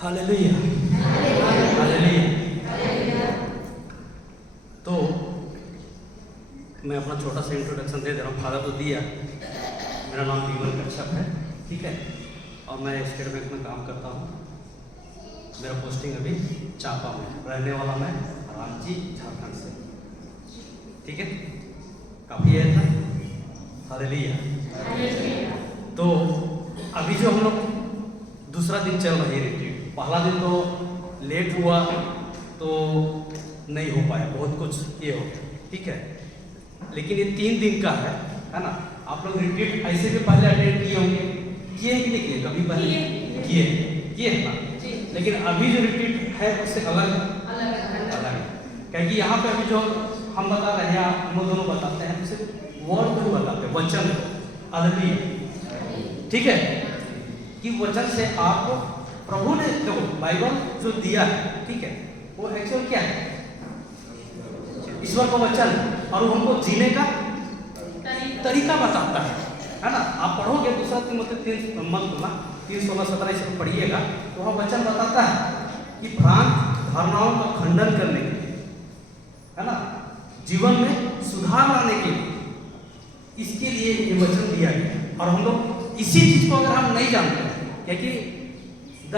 Hallelujah, hallelujah. तो मैं अपना छोटा सा इंट्रोडक्शन दे रहा हूँ। फादर तो दिया, मेरा नाम विमल कश्यप है, ठीक है, और मैं स्टेट बैंक में काम करता हूँ। मेरा पोस्टिंग अभी चांपा में, रहने वाला मैं रांची झारखंड से, ठीक है। काफ़ी है था, हालेलुया। तो अभी जो हम लोग दूसरा दिन चल रही है रिट्रीट, पहला दिन तो लेट हुआ तो नहीं हो पाया, बहुत कुछ ये हो, ठीक है। लेकिन ये 3 दिन का है ना। आप लोग रिट्रीट ऐसे भी पहले अटेंड किए होंगे, किए कि नहीं किए? कभी पहले किए है ना। लेकिन अभी जो रिट्रीट है उससे अलग है, क्योंकि यहाँ पे अभी जो हम बता रहे हैं, हम दोनों बताते हैं, उसे वर्ड को बताते हैं, वचन अदबी, ठीक है, कि वचन से आप प्रभु ने जो बाइबल जो दिया है, ठीक है, वो एक्चुअल क्या है? ईश्वर का वचन, और वो हमको जीने का तरीका बताता है ना। आप पढ़ोगे दूसरा तीमुथियुस 3:16-17 से पढ़िएगा, तो वहाँ वचन बताता है कि भ्रांत धारणाओं का खंडन करने के लिए, है ना, जीवन में सुधार लाने के लिए, इसके लिए ये वचन दिया गया। और हम लोग इसी चीज को अगर हम नहीं जानते, क्योंकि द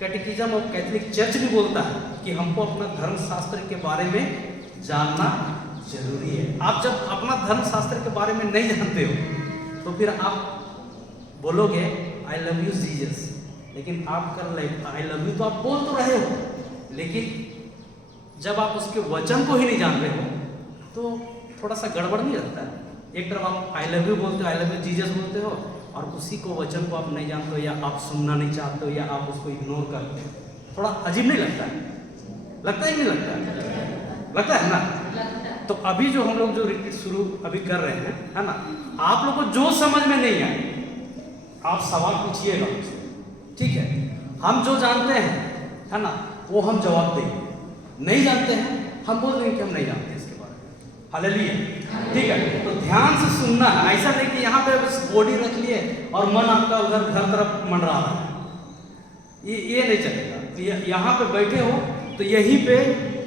कैटेकिज्म ऑफ कैथोलिक चर्च भी बोलता है कि हमको अपना धर्म शास्त्र के बारे में जानना जरूरी है। आप जब अपना धर्म शास्त्र के बारे में नहीं जानते हो तो फिर आप बोलोगे आई लव यू जीसस, लेकिन आप कर ले आई लव यू तो आप बोल तो रहे हो, लेकिन जब आप उसके वचन को ही नहीं जान रहे हो तो थोड़ा सा गड़बड़ नहीं लगता है। एक तरफ आप आई लव यू बोलते हो, आई लव यू जीसस बोलते हो, और उसी को वचन को आप नहीं जानते हो, या आप सुनना नहीं चाहते हो, या आप उसको इग्नोर करते हो, थोड़ा अजीब नहीं लगता है? लगता ही नहीं लगता है ना। तो अभी जो हम लोग जो रिट्रीट शुरू अभी कर रहे हैं, है ना, आप लोग को जो समझ में नहीं आए आप सवाल पूछिएगा, ठीक है। हम जो जानते हैं, है ना, वो हम जवाब देंगे, नहीं जानते हैं हम बोल देंगे कि हम नहीं जानते इसके बारे में। हालेलुया, ठीक है। तो ध्यान से सुनना है, ऐसा नहीं कि यहाँ पे बस बॉडी रख लिए और मन आपका उधर घर तरफ मंडरा रहा है, ये नहीं चलेगा। यहाँ पे बैठे हो तो यहीं पे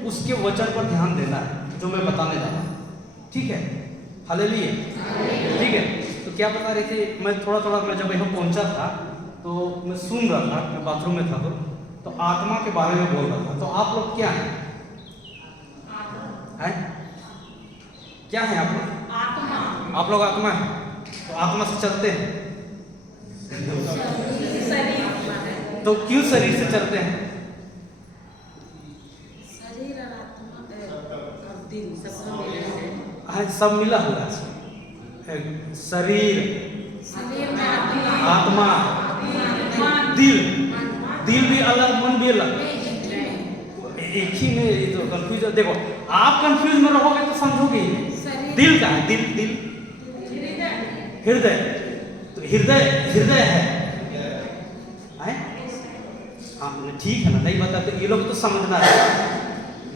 उसके वचन पर ध्यान देना है जो मैं बताने जा रहा हूँ, ठीक है। हालेलुया, ठीक है। तो क्या बता रहे थे, मैं थोड़ा मैं जब यहाँ पहुँचा था तो मैं सुन रहा था, मैं बाथरूम में था तो आत्मा के बारे में बोल रहा था। तो आप लोग क्या हैं? क्या है आप लोग? आप लोग आत्मा है, तो आत्मा से चलते हैं तो क्यों शरीर से चलते हैं? शरीर और आत्मा दिल सब मिला हुआ है। शरीर, आत्मा, दिल भी अलग, मन भी अलग, एक ही में तो कंफ्यूज। देखो आप कंफ्यूज में रहोगे तो समझोगे दिल का है, दिल हृदय, तो हृदय है, हाँ ठीक है ना। नहीं बता तो ये लोग तो समझना है,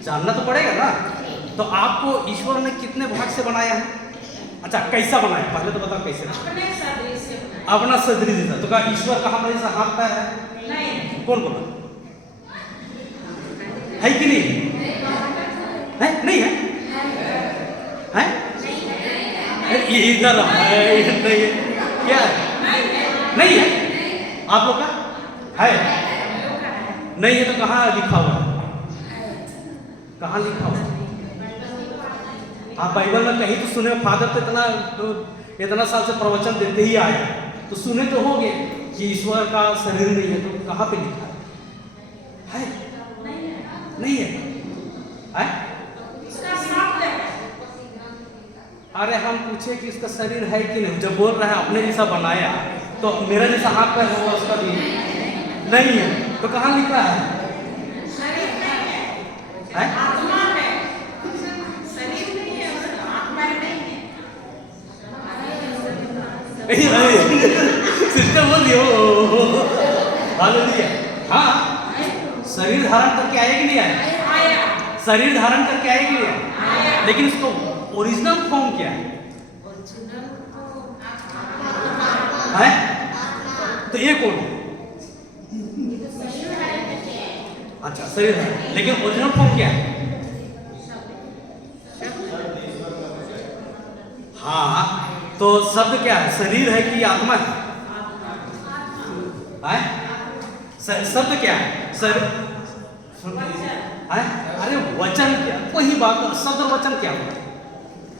जानना तो पड़ेगा ना। तो आपको ईश्वर ने कितने भाग से बनाया है? अच्छा कैसा बनाया, पहले तो बताओ कैसे? अपना सदृश था। तो कहा ईश्वर का हमारे जैसा हाथ पैर है? नहीं। कौन बोला है कि नहीं है? नहीं है, ये इधर है, नहीं है, क्या है? नहीं है। आप लोग का है? नहीं है तो कहाँ लिखा हुआ है? कहाँ लिखा हुआ है? आप बाइबल में कहीं तो सुने? फादर तो इतना साल से प्रवचन देते ही आए, तो सुने तो होंगे कि ईश्वर का शरीर नहीं है। तो कहाँ पे लिखा है? नहीं है, है? अरे हम पूछे कि इसका शरीर है कि नहीं, जब बोल रहा है अपने जैसा बनाया, तो मेरा जैसा हाथ पैर होगा उसका भी नहीं है। तो कहाँ लिखा है? सिस्टर बोल दियो। हालेलुया। हाँ, शरीर धारण करके आए कि नहीं आए? शरीर धारण करके आए कि नहीं आए? लेकिन उसको ओरिजिनल फॉर्म क्या है? तो ये कौन है? अच्छा शरीर है, लेकिन ओरिजिनल फॉर्म क्या है? हाँ, तो शब्द क्या है? शरीर है कि आत्मा है? शब्द क्या है? शरीर। अरे वचन क्या? वही बात, शब्द और वचन क्या हुआ?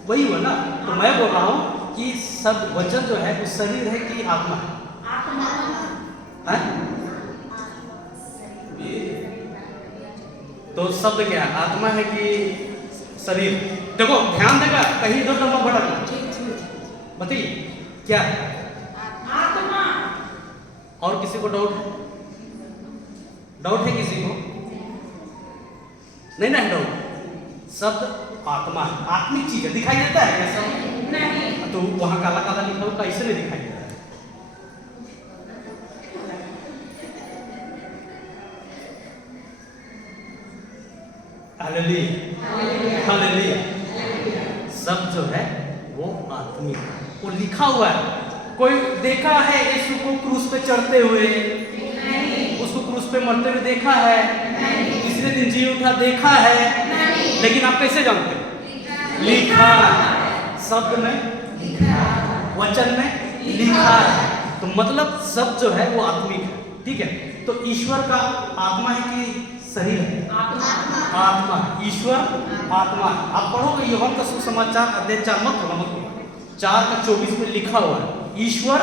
वही हुआ ना। तो मैं बोल रहा हूँ कि शब्द वचन जो है वो शरीर है कि आत्मा है? तो शब्द क्या है? आत्मा है कि शरीर? देखो ध्यान देगा, कहीं इधर उधर मत भटकना। बताइए क्या है? आत्मा। और किसी को डाउट है? डाउट है किसी को? नहीं ना है डाउट। शब्द आत्मा है, आत्मिक चीज है। दिखाई देता है क्या शब्द? नहीं। तो वहां काला काला लिखा हुआ कैसे नहीं दिखाई देता है? Hallelujah, hallelujah. शब्द जो है वो आत्मिक है, वो लिखा हुआ है। कोई देखा है यीशु को क्रूस पे चढ़ते हुए? उसको क्रूस पे मरते हुए देखा है? तीसरे दिन जी उठा देखा है? लेकिन आप कैसे जानते हो? लिखा शब्द में, वचन में लिखा है। तो मतलब शब्द जो है वो आत्मिक है, ठीक है। तो ईश्वर का आत्मा है कि शरीर है? आत्मा। ईश्वर आत्मा। आप पढ़ोगे यूहन्ना का सुसमाचार अध्याय 4 मत 4:24 में लिखा हुआ है ईश्वर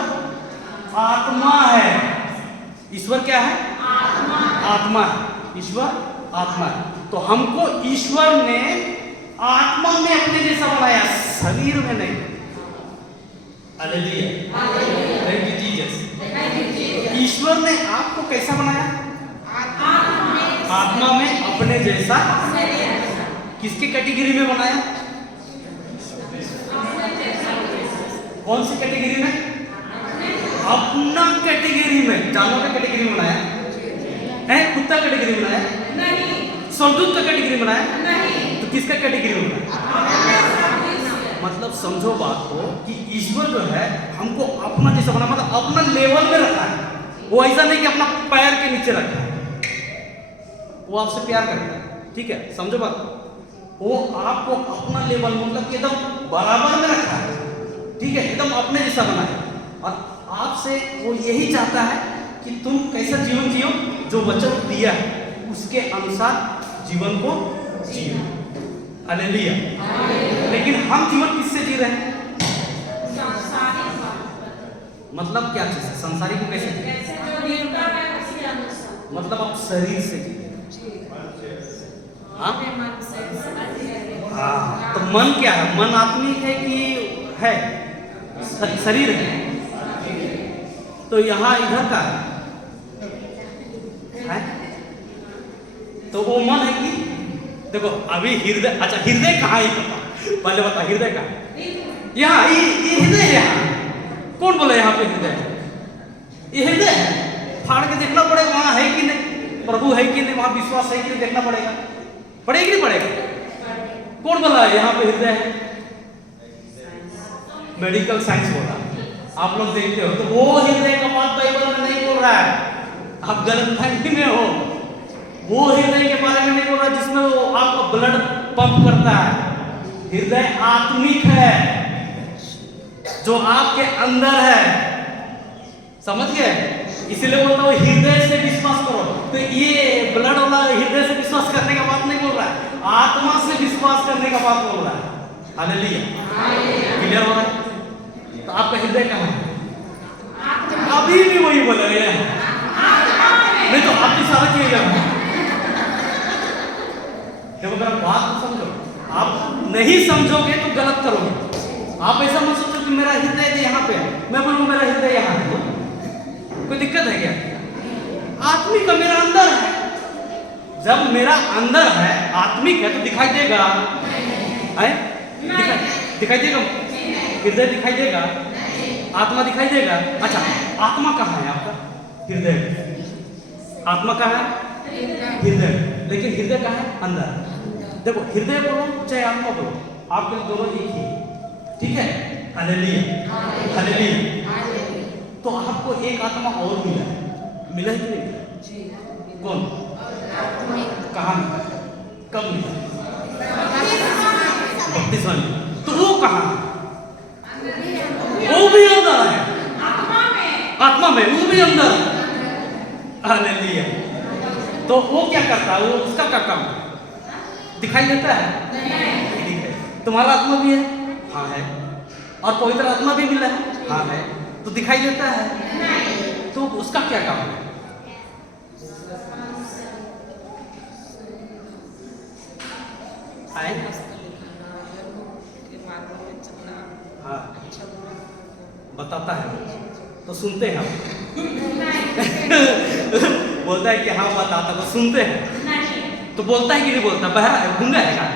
आत्मा है। ईश्वर क्या है? आत्मा है। ईश्वर आत्मा है। तो हमको ईश्वर ने आत्मा में अपने जैसा बनाया, शरीर में नहीं। Hallelujah, thank you Jesus. ईश्वर ने आपको कैसा बनाया? आत्मा में अपने जैसा। किसके कैटेगरी में बनाया? कौन सी कैटेगरी में? अपना कैटेगरी में। जानवर का कैटेगरी में बनाया है? कुत्ता कैटेगरी में बनाया? नहीं। स्वर्गदूत का कैटेगरी में बनाया? नहीं। तो किसका कैटेगरी में बनाया? मतलब समझो बात को कि ईश्वर जो है हमको अपना जैसा बना, मतलब अपना लेवल में रखा है। वो ऐसा नहीं कि अपना पैर के नीचे रखा है। वो आपसे प्यार करता है, ठीक है, समझो बात। वो आपको अपना लेवल मतलब एकदम बराबर में रखा है, ठीक है, एकदम अपने जैसा बना है। और आपसे वो यही चाहता है कि तुम कैसा जीवन जियो, जो वचन दिया है उसके अनुसार जीवन को जियो। हालेलुया। लेकिन हम जीवन किससे जी रहे हैं? मतलब क्या चीज है? संसारी को कैसे जी? मतलब आप शरीर से जी। हाँ, तो मन क्या है? मन आत्मिक है कि है? शरीर है। तो यहाँ इधर का है? तो वो मन है कि देखो अभी हृदय, अच्छा हृदय कहाँ है पता? पहले बता हृदय कहाँ? यहाँ ये हृदय है। यहाँ कौन बोला यहाँ पे हृदय है? ये हृदय है। फाड़ के देखना पड़ेगा वहाँ है कि नहीं, प्रभु है कि नहीं, वहाँ विश्वास है कि नहीं, देखना पड़ेगा। पड़ेगा कि नहीं पड़ेगा? कौन बोला यहाँ पे हृदय है? मेडिकल साइंस बोला। आप लोग देखते हो तो वो हृदय का बात बाइबल में नहीं बोल रहा है। आप गलतफहमी में हो। वो हृदय के बारे में नहीं बोल रहा जिसमें वो आपका ब्लड पंप करता है। हृदय आत्मिक है जो आपके अंदर है, समझ गए? इसीलिए बोलता हूँ हृदय से विश्वास करो। तो ये ब्लड वाला हृदय से विश्वास करने का बात नहीं बोल रहा है, आत्मा से विश्वास करने का बात बोल रहा है। हालेलुया, क्लियर हो रहा है? तो आपका हृदय कहाँ है? अभी भी वही बोले नहीं तो आपकी सारा चीज है। देखो मेरा बात समझो, आप नहीं समझोगे तो गलत करोगे। आप ऐसा मत सोचो कि मेरा हृदय यहाँ पे है, मैं बोलूँ मेरा हृदय यहाँ है, कोई दिक्कत है क्या? आत्मिक का मेरा अंदर है। जब मेरा अंदर है, आत्मिक है, तो दिखाई देगा है? दिखाई देगा, हृदय दिखाई देगा, आत्मा दिखाई देगा। अच्छा आत्मा कहाँ है आपका? हृदय। आत्मा कहाँ है? हृदय। लेकिन हृदय कहाँ है? अंदर। देखो हृदय बोलो चाहे आत्मा बोलो, आपके दोनों एक ही, ठीक है? Hallelujah, hallelujah. तो आपको एक आत्मा और मिला है, मिला है कि नहीं? कौन? कहाँ मिला? कब मिला? बपतिस्मा में। तो वो कहाँ? वो भी अंदर है, आत्मा में, वो भी अंदर है। हालेलुया। तो वो क्या करता है? वो उसका क्या काम है? दिखाई देता है? नहीं दिखाई। तुम्हारा आत्मा भी है? हाँ है। और पवित्र आत्मा भी मिला है? हाँ है। तो दिखाई देता है? तो उसका क्या काम है? आए? हाँ, बताता है तो सुनते हैं हम। बोलता है कि हाँ बताता, तो सुनते हैं। तो बोलता है कि नहीं बोलता? बहरा है, गूंगा है क्या?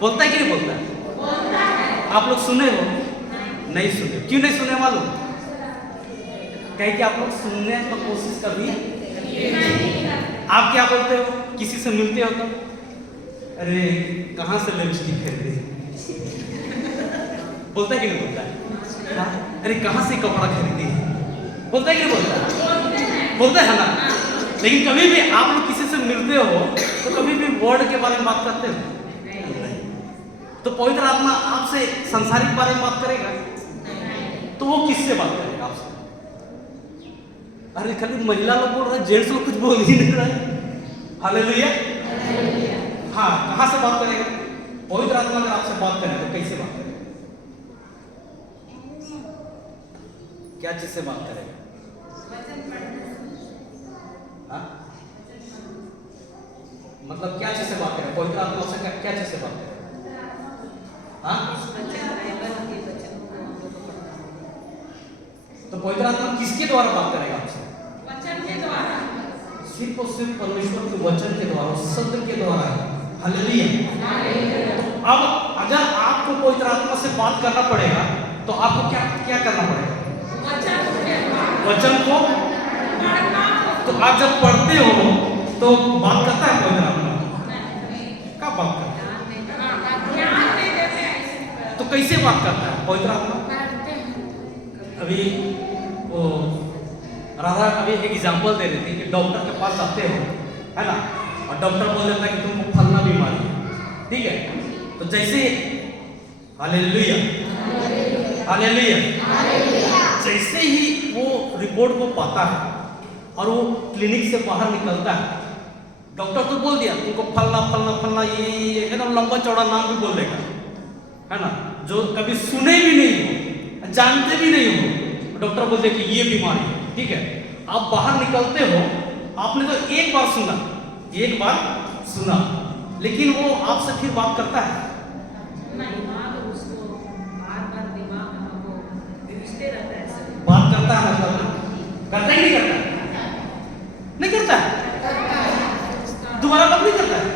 बोलता है कि नहीं बोलता? आप लोग सुने हो? नहीं सुने। क्यों नहीं सुने मालूम? कहीं कि आप लोग सुनने तो कोशिश कभी। आप क्या बोलते हो? किसी से मिलते हो तो अरे कहाँ से लिपस्टिक खरीदे? बोलता है कि नहीं बोलता? अरे कहाँ से कपड़ा खरीदी? बोलता है कि नहीं बोलता? बोलता है ना। लेकिन कभी भी आप लोग किसी से मिलते हो तो कभी भी वर्ड के बारे में बात करते हो? तो पवित्र आत्मा आपसे संसारिक बारे में बात करेगा? तो वो किससे बात करेगा आपसे? अरे खाली महिला लोग बोल रहे, जेंट्स लोग कुछ बोल ही नहीं रहे। हालेलुया। हाँ, कहाँ से बात करेगा? पवित्र आत्मा अगर आपसे बात करे तो कैसे बात करेगा? क्या चीज से बात करेगा? हाँ? मतलब क्या चीज से बात करेगा? पवित्र आत्मा से क्या चीज से बात करेगा? हाँ? तो पवित्र आत्मा किसके द्वारा बात करेगा आपसे? वचन के द्वारा। सिर्फ और सिर्फ परमेश्वर के वचन के द्वारा, शब्द के द्वारा। हालेलुया। तो अब अगर आपको पवित्र आत्मा से बात करना पड़ेगा तो आपको क्या क्या करना पड़ेगा? वचन को। तो आप जब पढ़ते हो तो बात करता है पवित्र आत्मा? कब बात करता है? तो कैसे बात करता है पवित्र आत्मा? अभी वो राधा अभी एक एग्जांपल दे रही थी कि डॉक्टर के पास जाते हो, है ना, और डॉक्टर बोल देता है कि तुमको फलना बीमारी है, ठीक है? तो जैसे हालेलुया, हालेलुया, जैसे ही वो रिपोर्ट को पाता है और वो क्लिनिक से बाहर निकलता है, डॉक्टर तो बोल दिया तुमको फलना फलना फलना, ये एकदम लंबा चौड़ा नाम भी बोल देगा, है ना, जो कभी सुने भी नहीं हो, जानते भी नहीं हो। डॉक्टर बोलते कि ये बीमारी है, ठीक है? आप बाहर निकलते हो, आपने तो एक बार सुना, लेकिन वो आपसे फिर बात करता है? बात करता है मतलब करता ही नहीं करता? नहीं करता है? दोबारा बात नहीं करता है?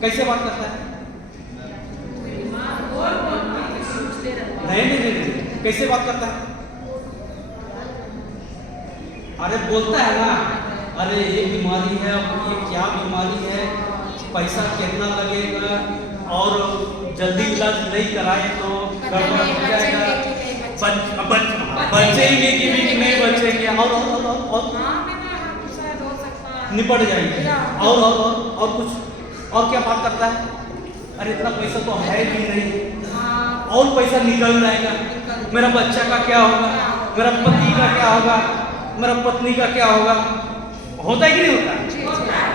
कैसे बात करता है? नहीं, कैसे बात करता है? अरे बोलता है ना, अरे ये बीमारी है, ये क्या बीमारी है, पैसा कितना लगेगा, और जल्दी इलाज नहीं कराए तो गड़बड़ हो जाएगा, बचेंगे कि नहीं बचेंगे, और निपट जाएंगे, और कुछ, और क्या बात करता है? अरे इतना पैसा तो है भी नहीं, और पैसा निकल जाएगा, मेरा बच्चा का क्या होगा, मेरा पति का क्या होगा, मेरा पत्नी का क्या होगा? होता है कि नहीं होता?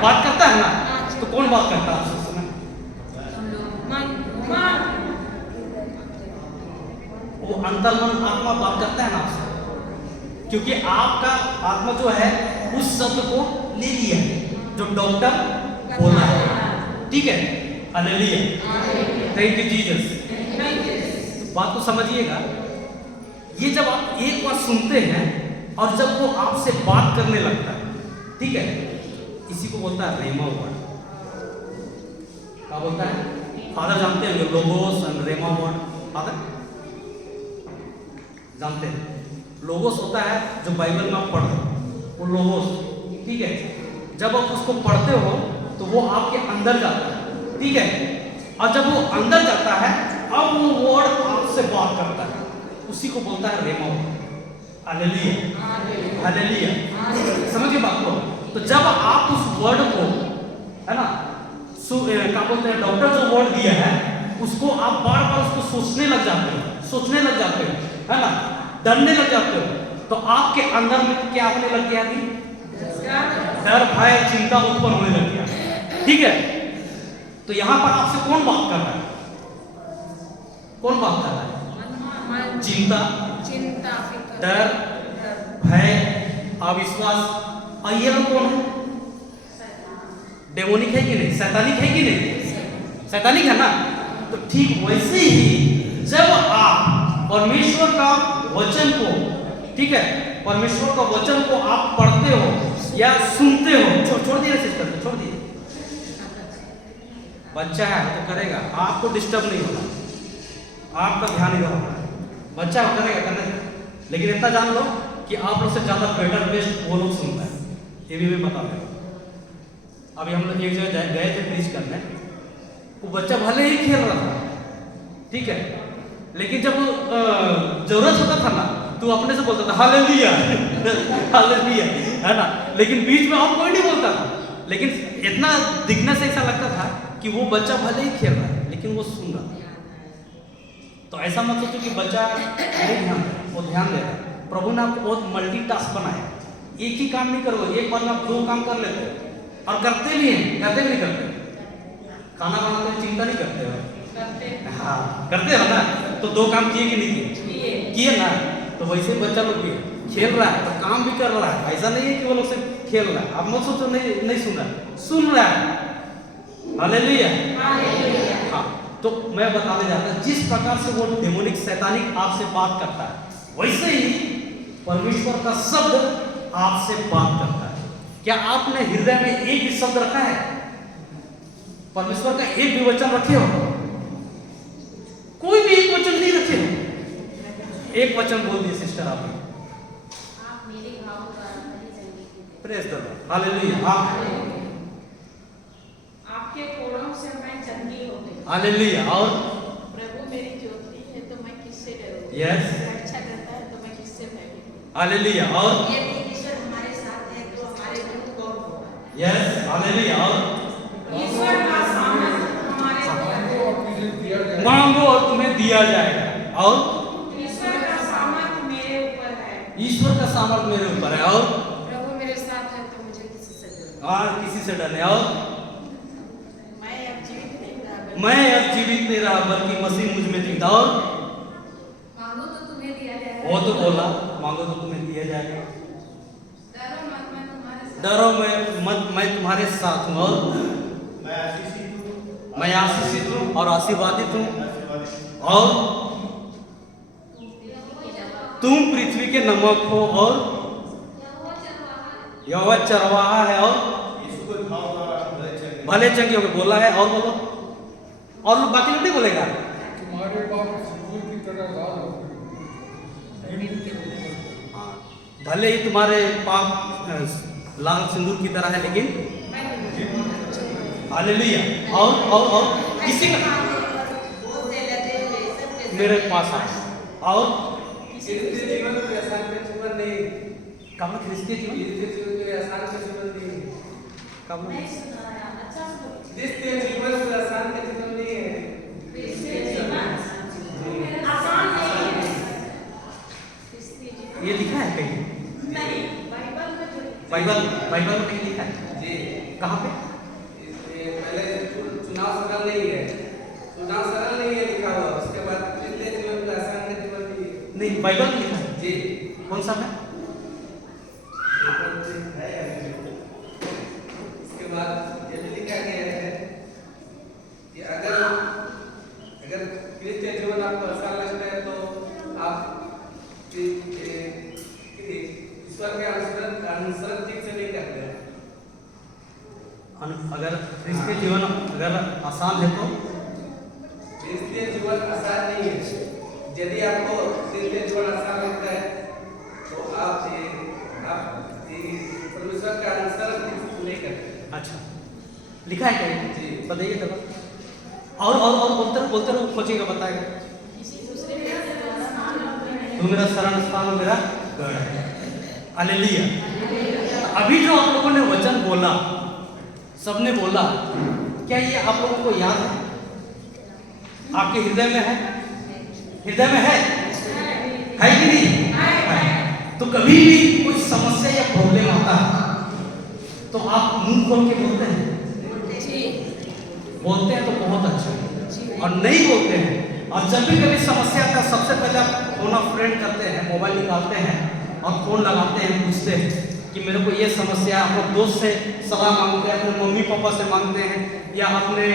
बात करता है ना? तो कौन बात करता है उस समय? वो अंतर्मन आत्मा बात करता है ना आपसे, क्योंकि आपका आत्मा जो है उस शब्द को ले लिया है जो डॉक्टर बोला है, ठीक है? Hallelujah, thank you Jesus. बात को समझिएगा, ये जब आप एक बार सुनते हैं और जब वो आपसे बात करने लगता है, ठीक है, इसी को बोलता है रेमा वर्ड। क्या बोलता है? फादर जानते हैं लोगोस एंड रेमा वर्ड? फादर जानते हैं? लोगोस होता है जो बाइबल में आप पढ़ रहे हो, वो लोगोस, ठीक है? जब आप उसको पढ़ते हो तो वो आपके अंदर जाता है, ठीक है? और जब वो अंदर जाता है अब वो वर्ड आपसे बात करता है, उसी को बोलता है रेमा वर्ड। Hallelujah, hallelujah. समझिए बात को, तो जब आप उस वर्ड को, है ना, क्या बोलते हैं, डॉक्टर जो वर्ड दिया है उसको आप बार बार उसको सोचने लग जाते हो, है ना, डरने लग जाते हो, तो आपके अंदर में क्या होने लग गया अभी? डर, भय, चिंता उत्पन्न होने लग गया। ठीक है, तो यहां पर आपसे कौन बात कर रहा है? चिंता, डर, भय, अविश्वास, और ये लोग कौन है? डेमोनिक है कि नहीं? शैतानिक है कि नहीं? शैतानिक है ना। तो ठीक वैसे ही जब आप परमेश्वर का वचन को, ठीक है, परमेश्वर का वचन को आप पढ़ते हो या सुनते हो, छोड़ दिए सिस्टर, छोड़ दिए, बच्चा है तो करेगा, आपको डिस्टर्ब नहीं होगा, आपका ध्यान इधर होगा, बच्चा करेगा, करने दे। लेकिन इतना जान लो कि आप लोग से ज्यादा बेटर बेस्ट वो लोग सुनता है, ये भी मैं बता दूँ। अभी हम लोग एक जगह गए थे प्रीच करने, वो बच्चा भले ही खेल रहा था, ठीक है, लेकिन जब जरूरत होता था ना तो अपने से बोलता था हालेलुया हालेलुया, है ना, लेकिन बीच में और कोई नहीं बोलता था। लेकिन इतना दिखने से ऐसा लगता था कि वो बच्चा भले ही खेल रहा है लेकिन वो सुन रहा था। तो ऐसा मत सोचो कि बच्चा नहीं ध्यान दे, वो ध्यान दे रहा है। प्रभु ने आपको बहुत मल्टीटास्क बनाया, एक ही काम नहीं करोगे, एक बार में आप 2 काम कर लेते हो, और करते भी हैं, करते भी नहीं करते। खाना बनाते चिंता नहीं करते हो? हाँ, करते हो ना। तो 2 काम किए कि नहीं किए? किए ना। तो वैसे बच्चा लोग भी खेल रहा है तो काम भी कर रहा है, ऐसा नहीं है कि वो लोग से खेल रहा है। आप मत सोचो नहीं सुन रहा है, सुन रहा है। हालेलुया। हाँ, तो मैं बताने जाता हूँ, जिस प्रकार से वो डेमोनिक शैतानिक आपसे बात करता है वैसे ही परमेश्वर का शब्द आपसे बात करता है। क्या आपने हृदय में एक भी शब्द रखा है? परमेश्वर का एक भी वचन रखे हो? कोई भी एक वचन नहीं रखे हो? एक वचन बोल दिए सिस्टर आपने, प्रेज द लॉर्ड, हालेलुया। आपके कोड़ों से मैं चंगी हो गई, हालेलुया। और प्रभु मेरी ज्योति है तो मैं किससे डरूं? यस, रक्षा करता है तो मैं किससे भयभीत हूं? हालेलुया। और यदि ईश्वर हमारे साथ है तो हमारे विरुद्ध कौन होगा? Yes, hallelujah. और ईश्वर का सामर्थ हमारे ऊपर, मांगो और तुम्हें दिया जाएगा। और ईश्वर का सामर्थ मेरे ऊपर है, ईश्वर का सामर्थ मेरे ऊपर है। और प्रभु मेरे साथ है तो मुझे किसी से डर और किसी से डरने। और मैं अब जीवित नहीं रहा बल्कि मसीह मुझ में जीता। और मांगो तो तुम्हें दिया जाएगा, वो तो बोला मांगो तो तुम्हें दिया जाएगा, डरो मत मैं तुम्हारे साथ, डरो मत मैं तुम्हारे साथ हूँ। और मैं आशीषित हूँ और आशीर्वादित हूँ। और तुम पृथ्वी के नमक हो और यहोवा चरवाहा है और भले चंगे हो बोला है। और बोलो, और लोग बाकी लोग नहीं बोलेगा। तुम्हारे पाप सिंदूर की तरह लाल हो, भले ही तुम्हारे पाप लाल सिंदूर की तरह है लेकिन हालेलुया। और किसी का मेरे पास आए। और जीवन में आसान का जीवन नहीं, कब ख्रिस्ती जीवन जीवन में आसान का जीवन नहीं, कब क्रिस्तीय जीवन में आसान का जीवन नहीं है। ये लिखा है कहीं? बाइबल में कहीं लिखा है? जी, कहाँ पे? पहले चुनाव सरल नहीं है, लिखा हुआ। उसके बाद क्रिस्तीय जीवन में आसान का जीवन नहीं, बाइबल में लिखा है जी। कौन सा है? इसके बाद ये भी लिखा गया है कि अगर क्रिस्तीय जीवन आपको आसान लगता है तो आप ईश्वर के अनुसरण ठीक से नहीं करते। अगर क्रिस्तीय जीवन अगर आसान है तो क्रिस्तीय जीवन आसान नहीं है। यदि आपको क्रिस्तीय जीवन आसान लगता है तो आप परमेश्वर का अनुसरण ठीक से नहीं करते। अच्छा, लिखा है कहीं? जी। बताइए जरा। और बोलते रहो, खोजेगा बताएगा। किसी दूसरे के द्वारा तू मेरा शरण स्थान और मेरा गढ़ है। हालेलुया। अभी जो आप लोगों ने वचन बोला, सबने बोला, क्या ये आप लोगों को याद है? आपके हृदय में है? हृदय में है कि नहीं? है। तो कभी भी कोई समस्या या प्रॉब्लम आता है तो आप मुंह खोल के बोलते हैं? बोलते हैं तो बहुत अच्छा है, और नहीं बोलते हैं और जब भी कभी समस्या आता है सबसे पहले आप फोन ऑफ फ्रेंड करते हैं, मोबाइल निकालते हैं और फोन लगाते हैं, पूछते हैं कि मेरे को ये समस्या है। आप लोग दोस्त से सलाह मांगते हैं, अपने मम्मी पापा से मांगते हैं, या अपने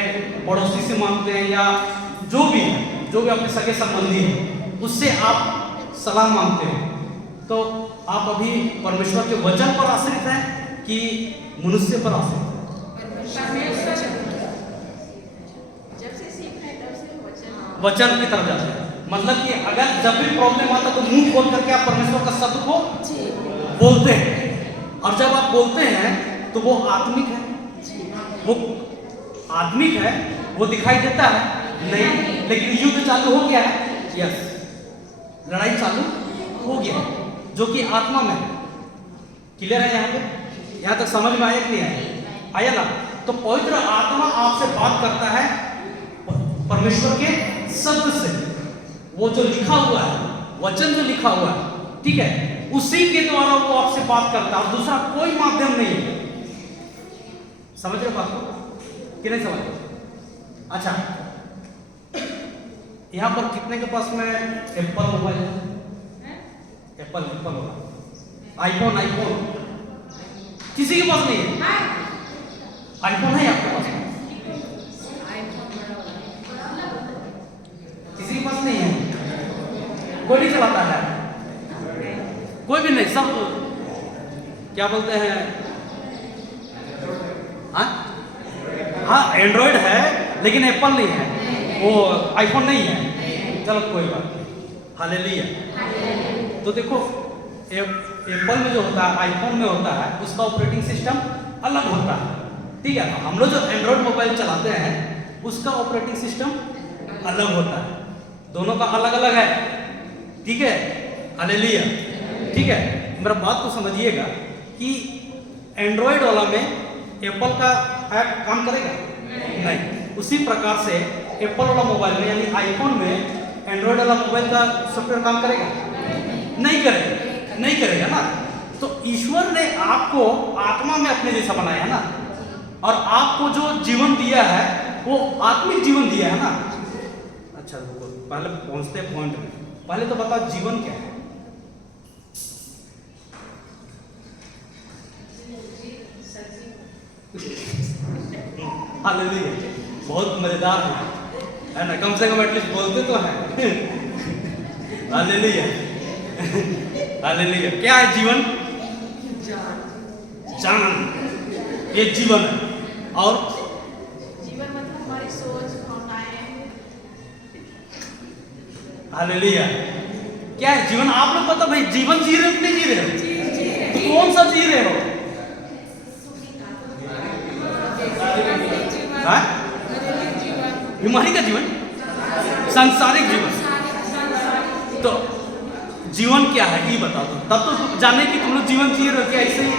पड़ोसी से मांगते हैं, या जो भी अपने सगे संबंधी है उससे आप सलाह मांगते हैं। तो आप अभी परमेश्वर के वचन पर आश्रित हैं कि मनुष्य पर आश्रित हैं? वचन की तरफ जाते हैं। मतलब कि अगर जब भी प्रॉब्लम आता तो मुंह खोल करके आप परमेश्वर का शब्द को बोलते हैं, और जब आप बोलते हैं तो वो आत्मिक है, वो आत्मिक है, वो दिखाई देता है नहीं, लेकिन युद्ध चालू हो गया है। यस, लड़ाई चालू हो गया जो कि आत्मा में। क्लियर है? यहाँ तक समझ में आया कि नहीं आया? आया ना? तो पवित्र आत्मा आपसे बात करता है परमेश्वर के शब्द से, वो जो लिखा हुआ है, वचन जो लिखा हुआ है, ठीक है, उसी के द्वारा वो आपसे बात करता है, और दूसरा कोई माध्यम नहीं है। समझ रहे बात को कि नहीं समझ? अच्छा, यहाँ पर कितने के पास में एप्पल मोबाइल है? एप्पल होगा, आईफोन किसी के पास नहीं है? आईफोन है आपके पास? किसी के पास नहीं है? कोई नहीं चलाता है? कोई भी नहीं, सब क्या बोलते हैं? हाँ, एंड्रॉइड है लेकिन एप्पल नहीं है, वो आईफोन नहीं है। चलो कोई बात नहीं, हालेलुया। तो देखो, एप्पल में जो होता है, आईफोन में होता है, उसका ऑपरेटिंग सिस्टम अलग होता है, ठीक है। हम लोग जो एंड्रॉइड मोबाइल चलाते हैं उसका ऑपरेटिंग सिस्टम अलग होता है, दोनों का अलग अलग है, ठीक है। हालेलुया, ठीक है। मेरा बात को समझिएगा कि एंड्रॉइड वाला में एप्पल का ऐप काम करेगा? नहीं। उसी प्रकार से एप्पल वाला मोबाइल में यानी आईफोन में एंड्रॉइड वाला मोबाइल का सॉफ्टवेयर काम करेगा? नहीं करेगा ना। तो ईश्वर ने आपको आत्मा में अपने जैसा बनाया है ना, और आपको जो जीवन दिया है वो आत्मिक जीवन दिया है ना। अच्छा, पहले पहुंचते हैं पॉइंट में। पहले तो बताओ जीवन क्या है? हालेलुया, बहुत मजेदार है ना? कम से कम एटलीस्ट बोलते तो हैं। Hallelujah, hallelujah. क्या है जीवन? जान, ये जीवन है। और जीवन मतलब हमारी सोच, भावनाएं। हालेलुया। क्या है जीवन? आप लोग पता भाई जीवन जी रहे हो कि नहीं जी रहे हो? तो कौन सा जी रहे हो? बीमारी का जीवन, सांसारिक जीवन। तो जीवन क्या है ये बता दो, तब तो जाने कि तुम लोग जीवन जी रहे हो। क्या ऐसे ही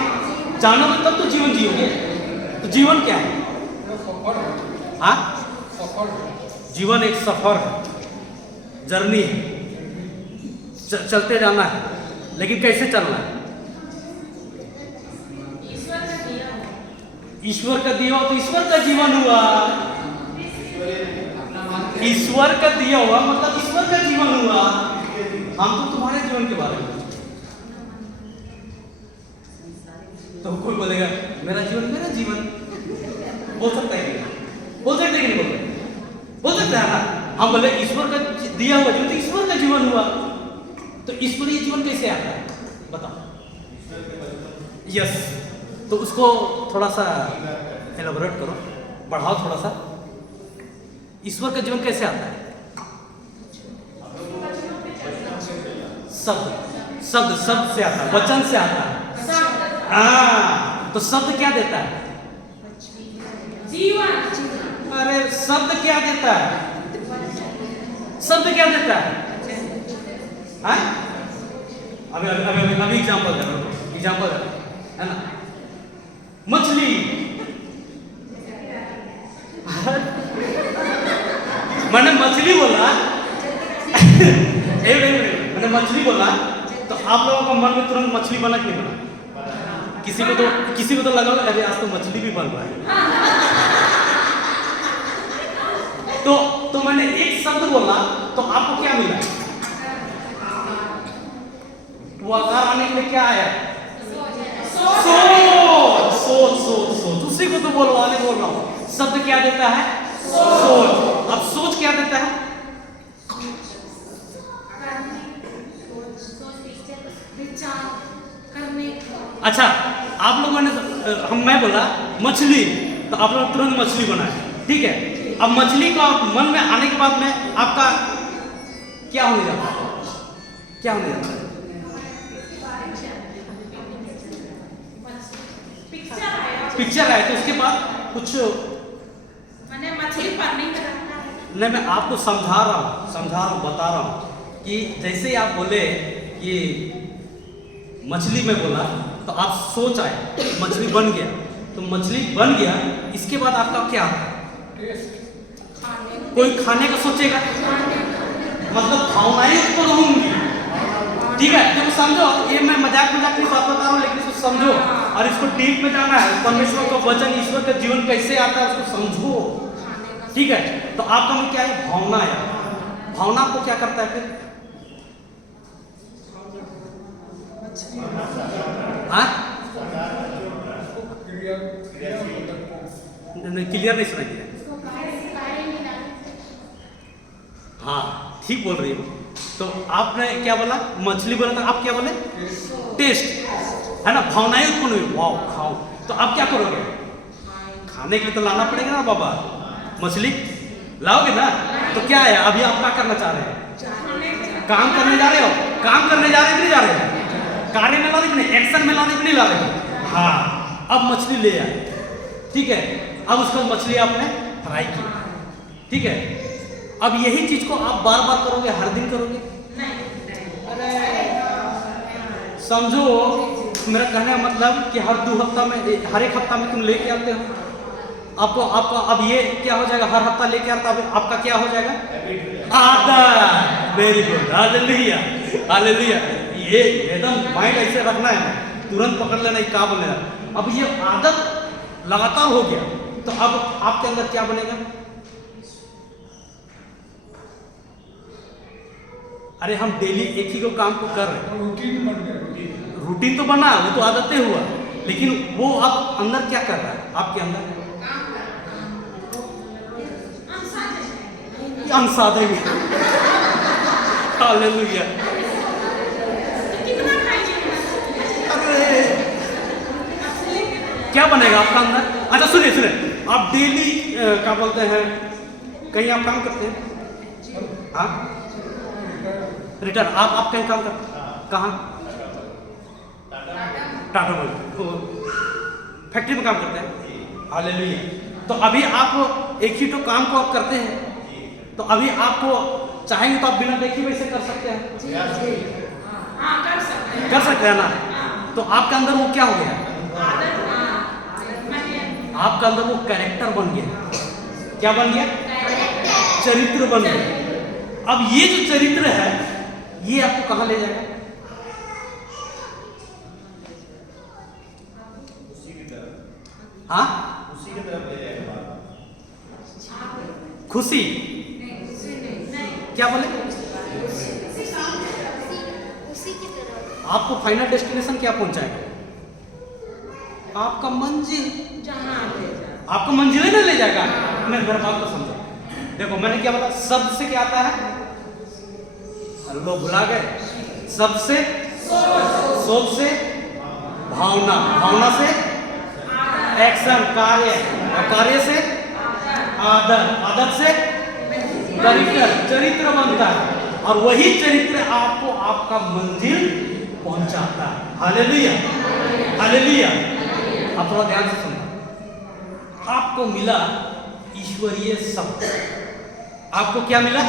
जानोगे तब तो जीवन जियोगे। तो जीवन क्या है? हाँ, जीवन एक सफर है, जर्नी है, चलते जाना है। लेकिन कैसे चलना है? ईश्वर का दिया हो तो ईश्वर का जीवन हुआ। ईश्वर का दिया हुआ मतलब ईश्वर का जीवन हुआ। हम तो तुम्हारे जीवन के बारे में। तो कोई बोलेगा मेरा जीवन बोल सकता है कि नहीं? बोल सकते कि नहीं? बोल सकते हैं ना। हम बोले ईश्वर का दिया हुआ जीवन तो ईश्वर का जीवन हुआ। तो ईश्वरीय जीवन कैसे आता है बताओ? यस, तो उसको थोड़ा सा एलाबोरेट करो, बढ़ाओ थोड़ा सा। ईश्वर का जीवन कैसे आता है? शब्द से आता है, वचन से आता है। तो शब्द क्या देता है? जीवन। अरे शब्द क्या देता है? शब्द क्या देता है? अभी एग्जाम्पल है ना। मछली बोला तो आप लोगों का मन में तुरंत मछली बना कि नहीं बना? किसी को तो लगा अरे आज तो मछली भी बन रहा है। तो मैंने एक शब्द बोला तो आपको क्या मिला? वो आकार आने के लिए क्या आया? सोच। उसी को तो बोल रहा हूँ। शब्द क्या देता है? सोच। अब सोच क्या देता है? अच्छा, आप लोगों ने मैं बोला मछली तो आप लोग तुरंत मछली बनाए, ठीक है। अब मछली को मन में आने के बाद में आपका क्या होने जाता है? पिक्चर आए तो उसके बाद कुछ मैंने मछली पर नहीं करता है। नहीं, मैं आपको समझा रहा हूँ, बता रहा हूँ कि जैसे ही आप बोले कि मछली में बोला तो आप सोच आए, मछली बन गया, तो मछली बन गया, इसके बाद आपका क्या आता है? कोई खाने का सोचेगा, मतलब भावनाएं उत्पन्न होंगी, ठीक है। तो समझो, ये मैं मजाक की बात बता रहा हूँ, लेकिन इसको समझो और इसको डीप में जाना है। परमेश्वर का वचन, ईश्वर का जीवन कैसे आता है उसको समझो, ठीक है। तो आपका में क्या है? भावना है। भावना को क्या करता है फिर? क्लियर नहीं सुनाई दिया? हाँ, ठीक बोल रही हो। तो आपने क्या बोला? मछली बोला था, आप क्या बोले? टेस्ट, है ना? भावनाएं उत्पन्न हुई, वाओ खाओ। तो आप क्या करोगे? खाने के लिए तो लाना पड़ेगा ना बाबा, मछली लाओगे ना? तो क्या है, अभी आप क्या करना चाह रहे हैं? काम करने जा रहे हो? काम करने जा रहे हो कि नहीं जा रहे हो? कार्य में लाने के नहीं, एक्शन में लाने के नहीं ला रहे हो? हाँ, अब मछली ले आए, ठीक है। अब उसको मछली आपने फ्राई की, ठीक है। अब यही चीज को आप बार बार करोगे, हर दिन करोगे? समझो, मेरा कहने का मतलब कि हर 2 हफ्ता में, हर एक हफ्ता में तुम लेके आते हो, आपको आपका अब ये क्या हो जाएगा? हर हफ्ता लेके आता, आपका क्या हो जाएगा? आदत। Very good, hallelujah, hallelujah. ये एकदम माइंड ऐसे रखना है, तुरंत पकड़ लेना, क्या बनेगा। अब ये आदत लगातार हो गया, तो अब आपके अंदर क्या बनेगा? अरे हम डेली एक ही को काम को कर रहे हैं, रूटीन तो बना, वो तो आदतें हुआ, लेकिन वो अब अंदर क्या कर रहा है? आपके अंदर अंसाधे में। हालेलुया। क्या बनेगा आपका अंदर? अच्छा सुनिए, आप डेली क्या बोलते हैं, कहीं आप काम करते हैं? हाँ, रिटर्न। आप कहीं काम करते हैं? कहाँ? टाटा में, फैक्ट्री में काम करते हैं? हालेलुया। तो अभी आप एक ही तो काम को आप करते हैं, तो अभी आपको चाहेंगे तो आप बिना देखे वैसे कर सकते हैं? कर सकते हैं ना? तो आपके अंदर वो क्या हो गया? आपके अंदर वो कैरेक्टर बन गया। क्या बन गया? चरित्र बन गया। अब ये जो चरित्र है, ये आपको कहां ले जाएगा? हाँ, उसी की तरफ ले जाएगा। खुशी? क्या बोले? आपको फाइनल डेस्टिनेशन क्या पहुंचाएगा? आपका मंजिल, आपको मंजिल ही ना ले जाएगा। मैं मेरे बात को समझो, देखो मैंने क्या बोला? शब्द से क्या आता है? लोग भुला गए। शब्द से सोच, से भावना, भावना से एक्शन, कार्य, कार्य से आदत, आदत से चरित्र, चरित्र बनता है, और वही चरित्र आपको आपका मंजिल पहुंचाता है। Hallelujah, hallelujah. आप थोड़ा ध्यान से सुनना। आपको मिला ईश्वरीय शब्द। आपको क्या मिला?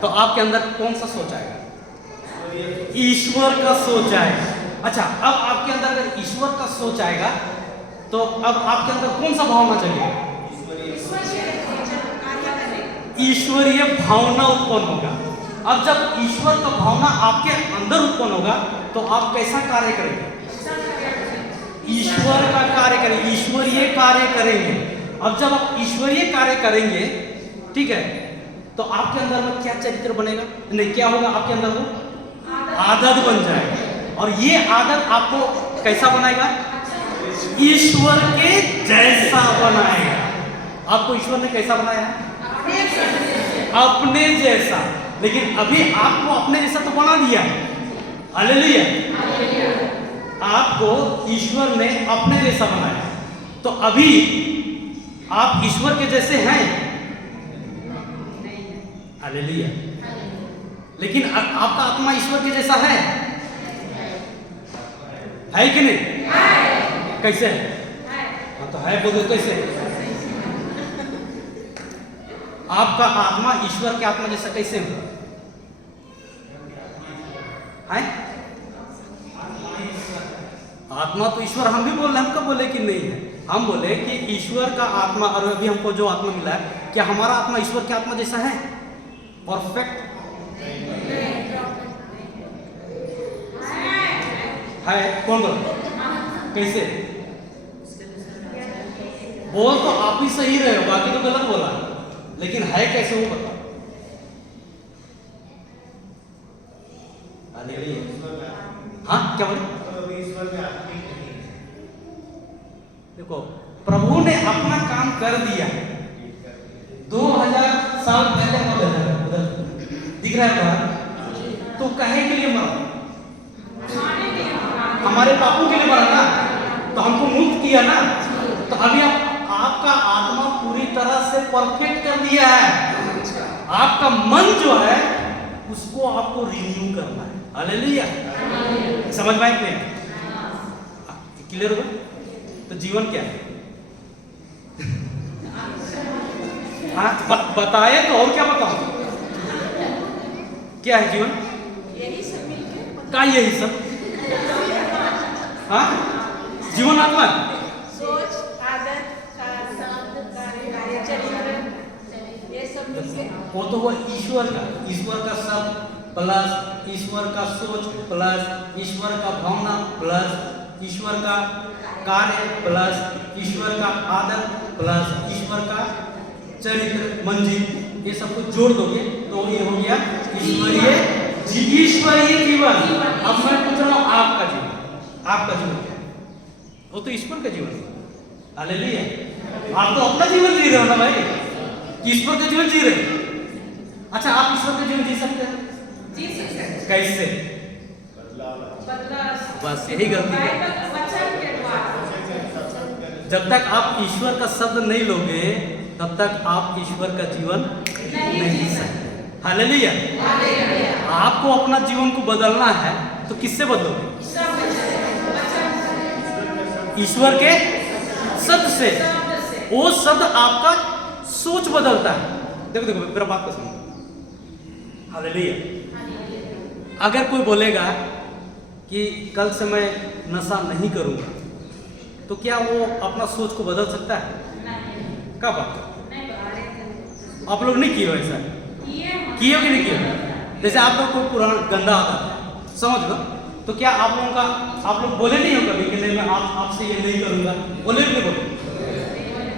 तो आपके अंदर कौन सा सोच आएगा? ईश्वर का सोच आएगा। अच्छा, अब आपके अंदर अगर ईश्वर का सोच आएगा तो अब आपके अंदर कौन सा भावना चलेगा? ईश्वरीय भावना उत्पन्न होगा। अब जब ईश्वर का भावना आपके अंदर उत्पन्न होगा तो आप कैसा कार्य करेंगे? ईश्वर का कार्य करेंगे, ईश्वरीय कार्य करेंगे। अब जब आप ईश्वरीय कार्य करेंगे, ठीक है, तो आपके अंदर में क्या चरित्र बनेगा? नहीं, क्या होगा आपके अंदर? वो आदत बन जाएगा। और ये आदत आपको कैसा बनाएगा? ईश्वर के जैसा बनाएगा। आपको ईश्वर ने कैसा बनाया? अपने जैसा। लेकिन अभी आपको अपने जैसा तो बना दिया, हालेलुया। आपको ईश्वर ने अपने जैसा बनाया, तो अभी आप ईश्वर के जैसे हैं, हालेलुया। लेकिन आपका आत्मा ईश्वर के जैसा है कि नहीं? कैसे है? हाँ तो है, बोलो कैसे? आपका आत्मा ईश्वर के आत्मा जैसा कैसे हो? है? आत्मा तो ईश्वर, हम भी बोल रहे हैं, हम कब बोले कि नहीं है? हम बोले कि ईश्वर का आत्मा, और अभी हमको जो आत्मा मिला है, क्या हमारा आत्मा ईश्वर के आत्मा जैसा है? परफेक्ट है? कौन बोल? कैसे? बोल तो आप ही सही रहे हो, बाकी तो गलत बोला, लेकिन है कैसे वो बताओ। हाँ क्या बोले? देखो, प्रभु ने अपना काम कर दिया। 2000 साल पहले उधर दिख रहा है बाहर, तो कहे के लिए मरा? हमारे पापों के लिए मरा ना, तो हमको मुक्त किया ना। तो अभी आपका आत्मा पूरी तरह से परफेक्ट कर दिया है। आपका मन जो है उसको आपको रिन्यू करना है, हालेलुया। समझ में आया? क्लियर हो? तो जीवन क्या है? हाँ बताए तो और क्या बताऊं? क्या है जीवन? यही सब मिलके का यही सब? हाँ, जीवन आत्मा, सोच, आदत, कार्य, चरित्र, ये सब मिलके वो तो वो ईश्वर का शब्द प्लस ईश्वर का सोच प्लस ईश्वर का भावना प्लस ईश्वर का कार्य प्लस ईश्वर का आदत प्लस ईश्वर का चरित्र मंजिल, ये सब कुछ जोड़ दोगे तो ये हो गया ईश्वरीय जीवन। अब मैं पूछ रहा हूँ आपका जीवन क्या है? वो तो ईश्वर का जीवन है, हालेलुया। आप तो अपना जीवन जी रहे हो ना भाई, ईश्वर का जीवन जी रहे हो। अच्छा, आप ईश्वर का जीवन जी सकते हैं? जी सकते हैं। कैसे? बस यही गलती है। वचन के द्वारा। जब तक आप ईश्वर का शब्द नहीं लोगे तब तक आप ईश्वर का जीवन नहीं जी सकते, हालेलुया। आपको अपना जीवन को बदलना है तो किससे बदलोगे? ईश्वर के शब्द से। वो शब्द आपका सोच बदलता है। देखो देखो मेरा बात को समझो, हालेलुया। अगर कोई बोलेगा कि कल से मैं नशा नहीं करूंगा, तो क्या वो अपना सोच को बदल सकता है? क्या बात? आप लोग नहीं किए ऐसा? किए हो कि नहीं किए? जैसे आप लोग को पुराना गंदा आता है, समझ लो, तो क्या आप लोगों का, आप लोग बोले नहीं हो कभी कि नहीं मैं आपसे ये नहीं करूंगा? बोले भी नहीं बोले?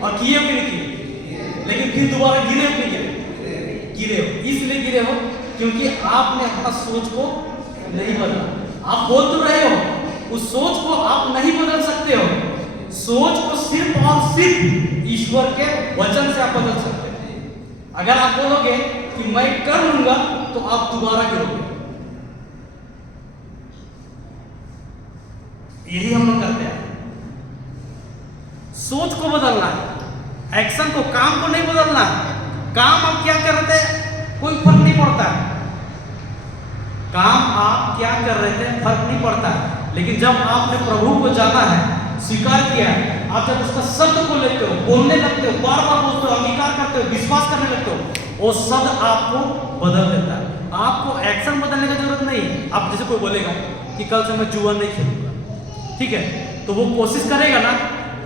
और किए हो कि नहीं किए? लेकिन फिर दोबारा गिरे हो कि नहीं गिरे हो? इसलिए गिरे हो क्योंकि आपने अपना सोच को नहीं बदला। आप बोल तो रहे हो, उस सोच को आप नहीं बदल सकते हो। सोच को सिर्फ और सिर्फ ईश्वर के वचन से आप बदल सकते हो। अगर आप बोलोगे कि मैं कर लूंगा तो आप दोबारा गिरोगे। यही हम लोग करते हैं। सोच को बदलना है, एक्शन को, काम को नहीं बदलना है। काम आप क्या कर रहे थे कोई फर्क नहीं पड़ता है। काम आप क्या कर रहे थे फर्क नहीं पड़ता है। लेकिन जब आपने प्रभु को जाना है, स्वीकार किया है, आप जब उसका शब्द को लेते हो, बोलने लगते हो, बार बार बोलते हो, अंगीकार करते हो, विश्वास करने लगते हो, वो शब्द आपको बदल देता है। आपको एक्शन बदलने की जरूरत नहीं है। आप जैसे कोई बोलेगा कि कल से मैं जुआ नहीं खेलूंगा, ठीक है, तो वो कोशिश करेगा ना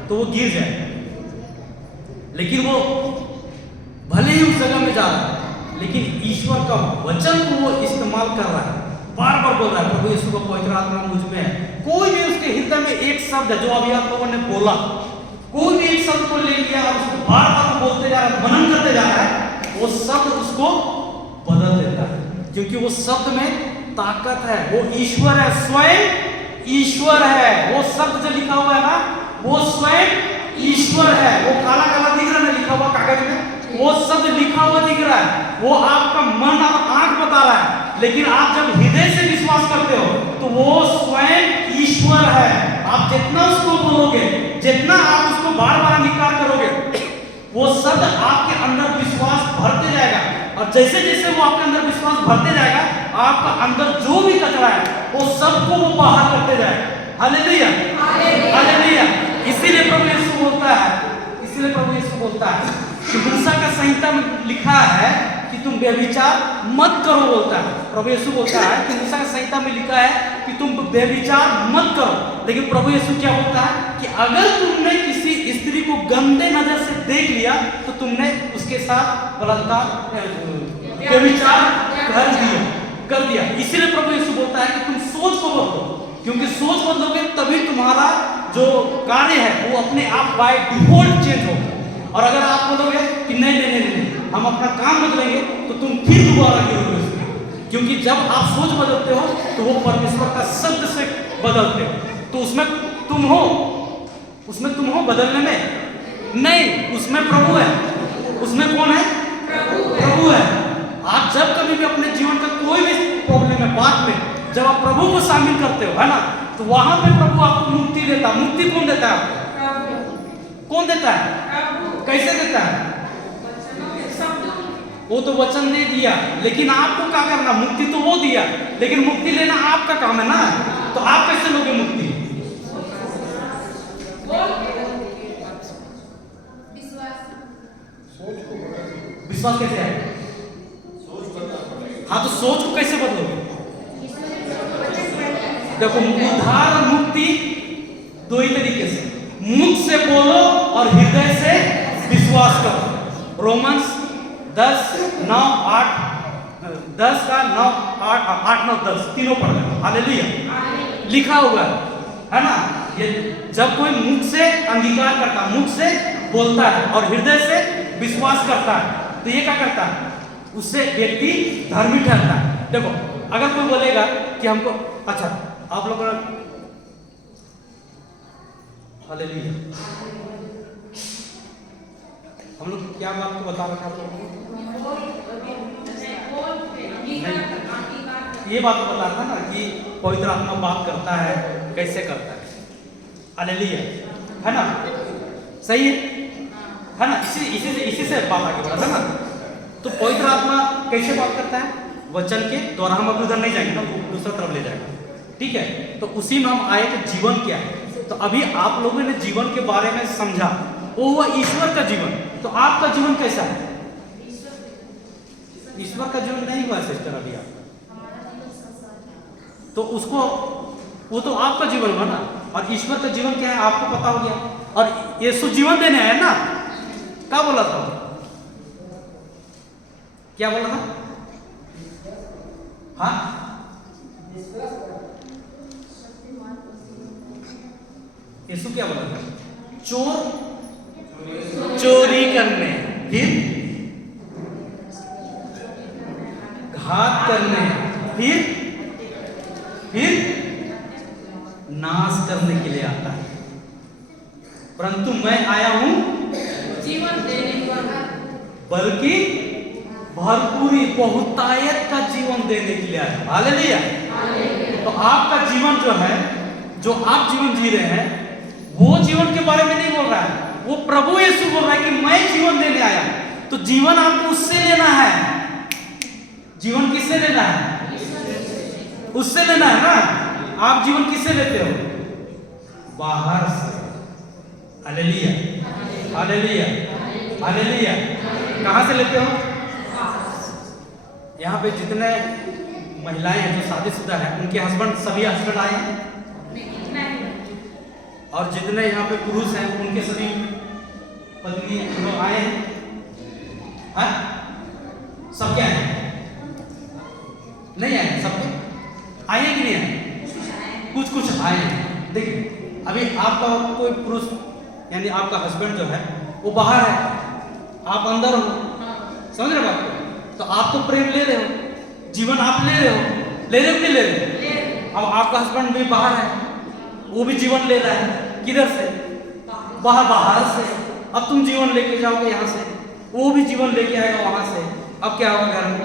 तो वो गिर जाएगा। लेकिन वो भले ही उस जगह में जा रहा है, लेकिन ईश्वर का वचन को वो इस्तेमाल कर रहा है, बार बार बोल रहा है प्रभु यीशु का पवित्र आत्मा मुझ में है। कोई भी उसके हृदय में एक शब्द है जो अभी आप लोगों ने बोला, कोई भी एक शब्द को ले लिया और उसको बार बार बोलते जा रहा है, मनन करते जा रहा है, वो शब्द उसको बदल देता है, क्योंकि वो शब्द में ताकत है। वो ईश्वर है, स्वयं ईश्वर है। वो शब्द जो लिखा हुआ है ना, वो स्वयं ईश्वर है। वो काला काला दिख रहा है ना लिखा हुआ कागज में, वो शब्द लिखा हुआ दिख रहा है, वो आपका मन और आंख बता रहा है। लेकिन आप जब हृदय से विश्वास करते हो तो वो स्वयं ईश्वर है। आप जितना उसको बोलोगे, जितना आप उसको बार बार अंगीकार करोगे, वो शब्द आपके अंदर विश्वास भरते जाएगा। और जैसे जैसे वो आपके अंदर विश्वास भरते जाएगा, आपका अंदर जो भी कचरा है वो सबको वो बाहर करते जाएगा। Hallelujah, hallelujah. इसीलिए प्रभु यीशु बोलता है, इसीलिए प्रभु यीशु बोलता है कि मूसा का संहिता में लिखा है कि तुम व्यभिचार मत करो, बोलता है। प्रभु यीशु बोलता है कि मूसा का संहिता में लिखा है कि तुम व्यभिचार मत करो, लेकिन प्रभु यीशु क्या बोलता है कि अगर तुमने किसी स्त्री को गंदे नजर से देख लिया तो तुमने उसके साथ बलात्कार व्यभिचार कर दिया। इसीलिए प्रभु यीशु बोलता है कि तुम सोच को बदलो, क्योंकि सोच बदलोगे तभी तुम्हारा जो कार्य है वो अपने आप बाय डिफॉल्ट चेंज होगा। और अगर आप बोलोगे कि नहीं नहीं नहीं नहीं हम अपना काम बदलेंगे, तो तुम फिर दोबारा गिरोगे उसमें, क्योंकि जब आप सोच बदलते हो तो वो परमेश्वर का शब्द से बदलते हो, तो उसमें तुम हो बदलने में नहीं, उसमें प्रभु है। उसमें कौन है? प्रभु है। आप जब कभी भी अपने जीवन का कोई भी प्रॉब्लम है, बात में जब आप प्रभु को शामिल करते हो, है ना, तो वहां पे प्रभु आपको मुक्ति देता है। मुक्ति कौन देता है आपको? कौन देता है? कैसे देता है? वो तो वचन दे दिया, लेकिन आपको क्या करना? मुक्ति तो वो दिया, लेकिन मुक्ति लेना आपका काम है ना। तो आप कैसे लोगे मुक्ति? विश्वास कैसे है? हाँ, तो सोच को कैसे बदलोगे? देखो, उद्धार और मुक्ति दो ही तरीके से, मुख से बोलो और हृदय से विश्वास करो। रोमन्स 10:9-8 10 का 8-9-10 तीनों पढ़ लेना। हालेलुया, लिखा हुआ है ना। ये जब कोई मुख से अंगीकार करता, मुख से बोलता है और हृदय से विश्वास करता है, तो ये क्या करता है? उससे व्यक्ति धर्मी ठहरता है। देखो, अगर कोई बोलेगा कि हमको, अच्छा आप लोगों ने, हालेलुया, हम लोग क्या बात को बता रहे थे? ये बात को बता रहा था ना कि पवित्र आत्मा बात करता है, कैसे करता है। हालेलुया, है ना, सही है ना। इसी से बात आगे बढ़ा था ना। तो पवित्र आत्मा कैसे बात करता है? वचन के द्वारा। हम अभी उधर नहीं जाएंगे ना, दूसरा तरफ ले जाएगा, ठीक है। तो उसी में हम आए कि जीवन क्या है। तो अभी आप लोगों ने जीवन के बारे में समझा, वो हुआ ईश्वर का जीवन। तो आपका जीवन कैसा है? ईश्वर का जीवन नहीं हुआ सिस्टर अभी आपका, तो उसको, वो तो आपका जीवन हुआ ना। और ईश्वर का जीवन क्या है आपको पता हो गया। और यीशु जीवन देने आया ना। क्या बोला था? क्या बोला था? हाँ, यीशु क्या बोला था? चोरी करने, फिर घात करने, फिर नाश करने के लिए आता है। परंतु मैं आया हूं जीवन देने वाला, बल्कि भरपूरी, बहुतायत का जीवन देने के लिए आया। हालेलुया। तो आपका जीवन जो है, जो आप जीवन जी रहे हैं, वो जीवन के बारे में नहीं बोल रहा है। वो प्रभु यीशु बोल रहा है कि मैं जीवन देने आया। तो जीवन आपको उससे लेना है। जीवन किससे लेना है? उससे लेना है ना। आप जीवन किससे लेते हो? बाहर से। Hallelujah, hallelujah, hallelujah. कहां से लेते हो? यहाँ पे जितने महिलाएं हैं जो शादीशुदा हैं, उनके हस्बैंड, सभी हस्बैंड आए हैं, और जितने यहाँ पे पुरुष हैं उनके सभी पत्नी लोग आए हैं। सबके आए हैं? नहीं आए सबके? आए हैं कि नहीं आए? कुछ कुछ आए हैं। देखिए अभी आपका कोई पुरुष यानी आपका हस्बैंड जो है वो बाहर है, आप अंदर हो, समझ रहे हो बात को? तो आप तो प्रेम ले रहे हो, जीवन आप ले रहे हो कि नहीं ले रहे? अब आपका हस्बैंड भी बाहर है, वो भी जीवन ले रहा है, किधर से? बाहर से। अब तुम जीवन लेके जाओगे यहाँ से, वो भी जीवन लेके आएगा वहां से, अब क्या होगा घर में?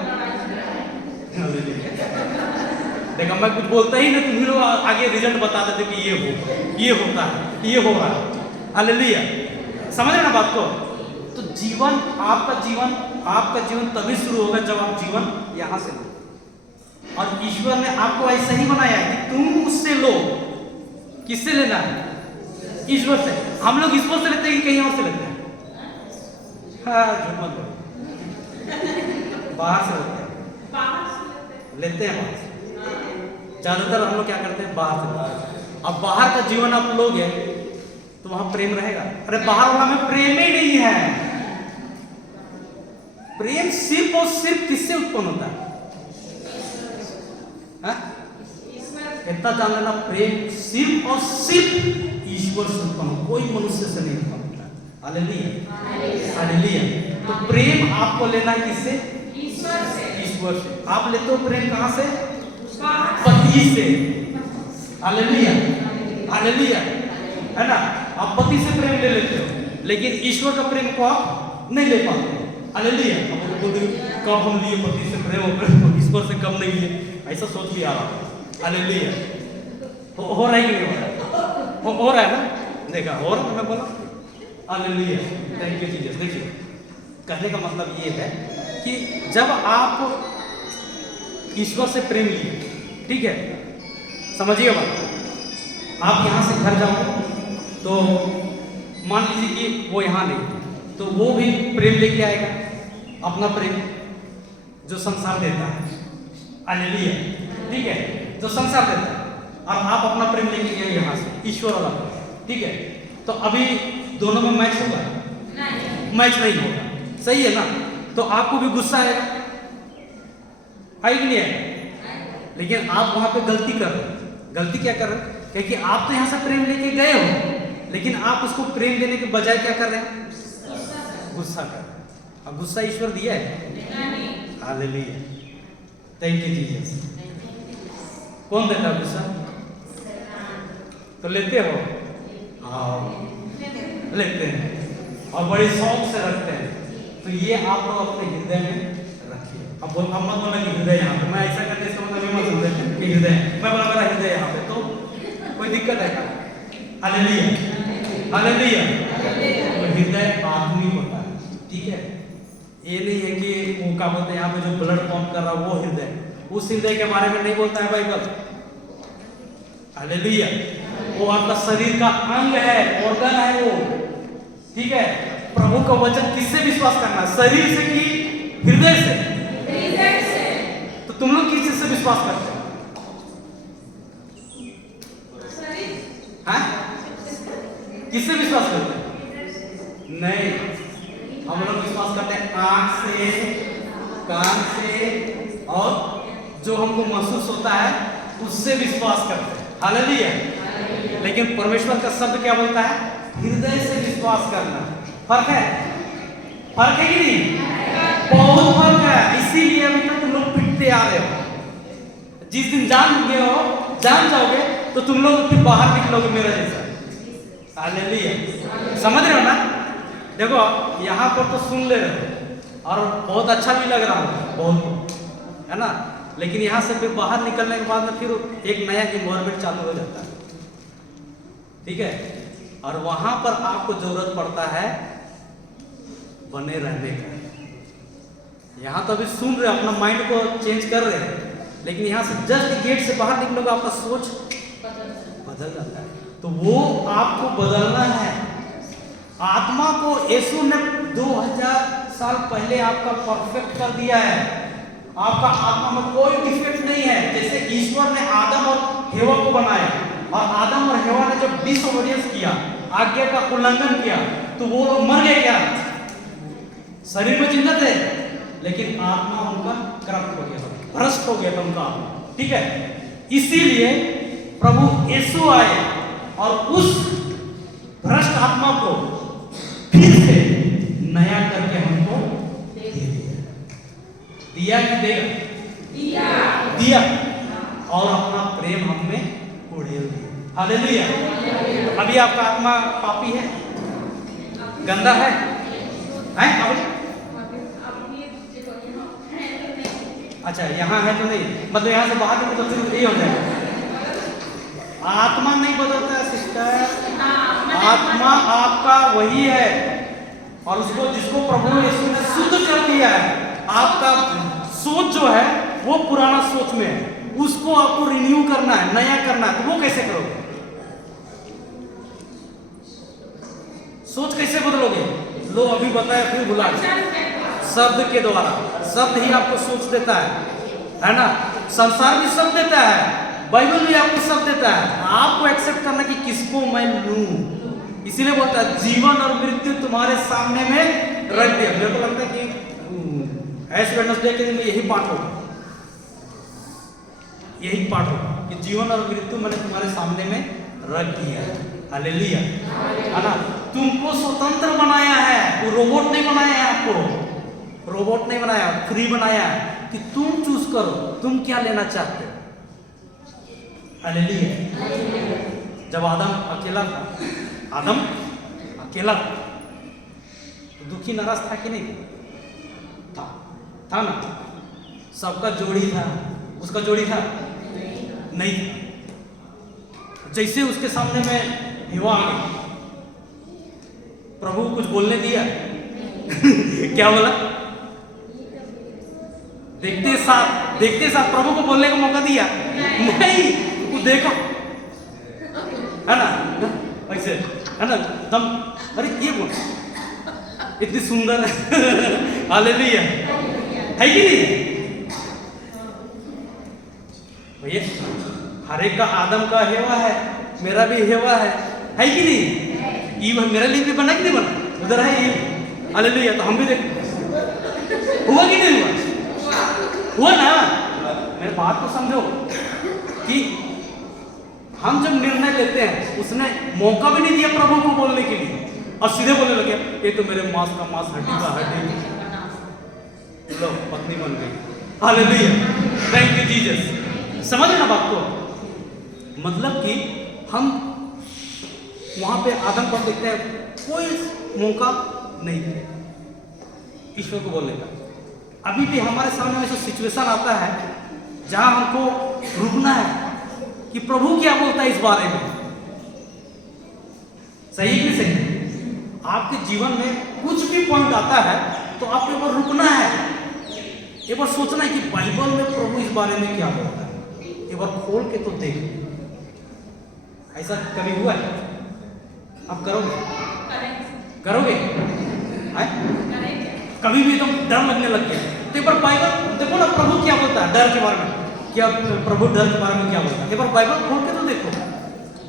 देखो मैं कुछ बोलता ही नहीं, तुम ही लोग आगे रिजल्ट बता देते कि ये होता है, ये हो रहा है। हालेलुया, समझ रहे ना बात को? तो जीवन आपका जीवन तभी शुरू होगा जब आप जीवन यहां से लो। और ईश्वर ने आपको ऐसा ही बनाया है कि तुम उससे लो। किससे लेना है? ईश्वर से। हम लोग ईश्वर से लेते हैं कि कहीं और से लेते हैं? हाँ, झूठ मत बोलो, बाहर से लेते हैं बाहर से। ज्यादातर हम लोग क्या करते हैं? बाहर से लेते हैं। अब बाहर का जीवन आप लोगे तो वहां प्रेम रहेगा? अरे बाहर वाला में प्रेम ही नहीं है। प्रेम सिर्फ और सिर्फ किससे उत्पन्न होता है? इतना जान लेना, प्रेम सिर्फ और सिर्फ ईश्वर से उत्पन्न हो, कोई मनुष्य से नहीं उत्पन्न होता। Hallelujah, hallelujah. तो प्रेम आपको लेना है किससे? ईश्वर से। आप लेते हो प्रेम कहां से? पति से। हालेलुया, हालेलुया, है ना? आप पति से प्रेम ले लेते हो, लेकिन ईश्वर का प्रेम को आप नहीं ले पाते। हालेलुया। कब हम लिए पति से प्रेम, ईश्वर से कम नहीं लिए, ऐसा सोच भी आ रहा है। हालेलुया, हो रहा है कि नहीं हो रहा? हो रहा है ना? देखा हो रहा है, मैं बोला हालेलुया, थैंक यू जीसस। देखिए कहने का मतलब ये है कि जब आप ईश्वर से प्रेम लिए, ठीक है, समझिए बात। आप यहाँ से घर जाओ तो मान लीजिए कि वो यहाँ नहीं, तो वो भी प्रेम लेके आएगा, अपना प्रेम जो संसार देता है। हालेलुया, ठीक है, जो संसार देता है। और आप अपना प्रेम लेके गए यहाँ से, ईश्वर वाला प्रेम, ठीक है। तो अभी दोनों में मैच होगा? मैच नहीं होगा, सही है ना? तो आपको भी गुस्सा आएगा, है कि नहीं है? लेकिन आप वहां पे गलती कर रहे हो। गलती क्या कर रहे हो? क्योंकि आप तो यहाँ से प्रेम लेके गए हो, लेकिन आप उसको प्रेम देने के बजाय क्या कर रहे हैं? गुस्सा कर रहे हैं। अब गुस्सा ईश्वर दिया है? Hallelujah, thank you Jesus. कौन देता है गुस्सा? तो लेते हो? हाँ, लेते हैं और बड़े शौक से रखते हैं। तो ये आप लोग अपने हृदय में रखिए। अब मत बोला कि हृदय यहाँ पे, मैं ऐसा करने से मतलब मत समझे कि हृदय, मैं बोला मेरा हृदय यहाँ पे, तो कोई दिक्कत है क्या? Hallelujah, hallelujah. तो हृदय आदमी होता है, ठीक है? ये नहीं है कि वो क्या बोलते हैं यहाँ पे जो ब्लड पंप कर रहा है वो हृदय, उस हृदय के बारे में नहीं बोलता है बाइबल। हालेलुया, वो आपका शरीर का अंग है, ऑर्गन है वो, ठीक है? प्रभु का वचन किससे विश्वास करना है? शरीर से कि हृदय से? हृदय से। तो तुम लोग किस चीज से विश्वास करते हो? हाँ? किससे विश्वास करते हैं? नहीं, हम लोग विश्वास करते हैं आंख से, कान से, और जो हमको महसूस होता है उससे विश्वास करते हैं। हालेलुया। लेकिन परमेश्वर का शब्द क्या बोलता है? हृदय से विश्वास करना। फर्क है? फर्क है कि नहीं? बहुत फर्क है। इसीलिए अभी तक तुम लोग पिटते आ रहे हो। जिस दिन जान जाओगे तो तुम लोग फिर बाहर निकलोगे मेरा जैसा। हालेलुया, समझ रहे हो ना? देखो यहाँ पर तो सुन ले रहे हो और बहुत अच्छा भी लग रहा है, बहुत, है ना? लेकिन यहाँ से फिर बाहर निकलने के बाद में फिर एक नया इन्वायरमेंट चालू हो जाता है, ठीक है? और वहां पर आपको जरूरत पड़ता है बने रहने का। यहाँ तो अभी सुन रहे, अपना माइंड को चेंज कर रहे हैं, लेकिन यहाँ से जस्ट गेट से बाहर निकलोगे आपका सोच बदल जाता है। तो वो आपको बदलना है। आत्मा को यीशु ने 2000 साल पहले आपका परफेक्ट कर दिया है। आपका आत्मा में कोई डिफेक्ट नहीं है। जैसे ईश्वर ने आदम और हेवा को बनाया, और आदम और हेवा ने जब डिसोबीडियंस किया, आज्ञा का उल्लंघन किया, तो वो लोग मर गए क्या? शरीर में जिंदा थे? लेकिन आत्मा उनका करप्ट हो गया था, भ्रष्ट हो गया था उनका आत्मा, ठीक है। इसीलिए प्रभु यीशु आए और उस भ्रष्ट आत्मा को फिर से नया करके हमको दे दिया कि देगा? दिया और अपना प्रेम हम में उड़ेल दिया। हालेलुया। अभी आपका आत्मा पापी है, गंदा है, अभी? अच्छा, यहाँ है तो नहीं, मतलब यहाँ से बाहर निकलो तो फिर यही हो जाएगा। आत्मा नहीं बदलता है सिस्टर, आत्मा आपका वही है, और उसको जिसको प्रभु यीशु ने शुद्ध कर दिया है। आपका सोच जो है वो पुराना सोच में है, उसको आपको रिन्यू करना है, नया करना है। तो वो कैसे करोगे? सोच कैसे बदलोगे? लो अभी बताया फिर भुला गए। शब्द के द्वारा, शब्द ही आपको सोच देता है ना। संसार भी शब्द देता है, बाइबल भी आपको शब्द देता है, आपको एक्सेप्ट करना कि किसको मैं लूं। इसीलिए बोलता है जीवन और मृत्यु तुम्हारे सामने में रख दिया। मेरे को लगता है कि ऐश वेडनेसडे के दिन यही पाठ होगा, यही पाठ होगा कि जीवन और मृत्यु मैंने तुम्हारे सामने में रख दिया। हालेलुया, है ना। तुमको स्वतंत्र बनाया है, वो रोबोट नहीं बनाया है, आपको रोबोट नहीं बनाया, फ्री बनाया है कि तुम चूज करो तुम क्या लेना चाहते हो। हालेलुया। जब आदम अकेला था, आदम अकेला था, तो दुखी नाराज था कि नहीं था ना। सबका जोड़ी था, उसका जोड़ी था नहीं था। जैसे उसके सामने में हिवा आ गई, प्रभु कुछ बोलने दिया क्या बोला? देखते साथ प्रभु को बोलने का मौका दिया नहीं। वो देखो, है ना, ऐसे है ना दम, अरे ये बोल इतनी सुंदर हालेलुया, है कि नहीं भैया? हर एक का आदम का हेवा है, मेरा भी हेवा है कि नहीं? ये मेरे लिए भी बना कि नहीं बना? उधर है ये, हालेलुया। तो हम भी देख, हुआ कि नहीं हुआ? हुआ ना। मेरे बात को समझो कि हम जब निर्णय लेते हैं, उसने मौका भी नहीं दिया प्रभु को बोलने के लिए, और सीधे बोलने लगे ये तो मेरे मांस का मांस, हड्डी का हड्डी, लो पत्नी बन गई। Hallelujah, thank you Jesus. समझ ना बात को? मतलब कि हम वहां पे आदम पर देखते हैं, कोई मौका नहीं है ईश्वर को बोलने का। अभी भी हमारे सामने ऐसा सिचुएशन आता है जहां हमको रुकना है कि प्रभु क्या बोलता है इस बारे में। सही है कि सही? आपके जीवन में कुछ भी पॉइंट आता है तो आपको एक बार रुकना है, एक बार सोचना है कि बाइबल में प्रभु इस बारे में क्या बोलता है, एक बार खोल के तो देख। ऐसा कभी हुआ है? आप करोगे कभी भी एकदम डर लगने लग गया तो एक बार बाइबल देखो ना, प्रभु क्या बोलता है डर के बारे में। क्या प्रभु डर के बारे में क्या बोलता है? एक बार बाइबल खोल के तो देखो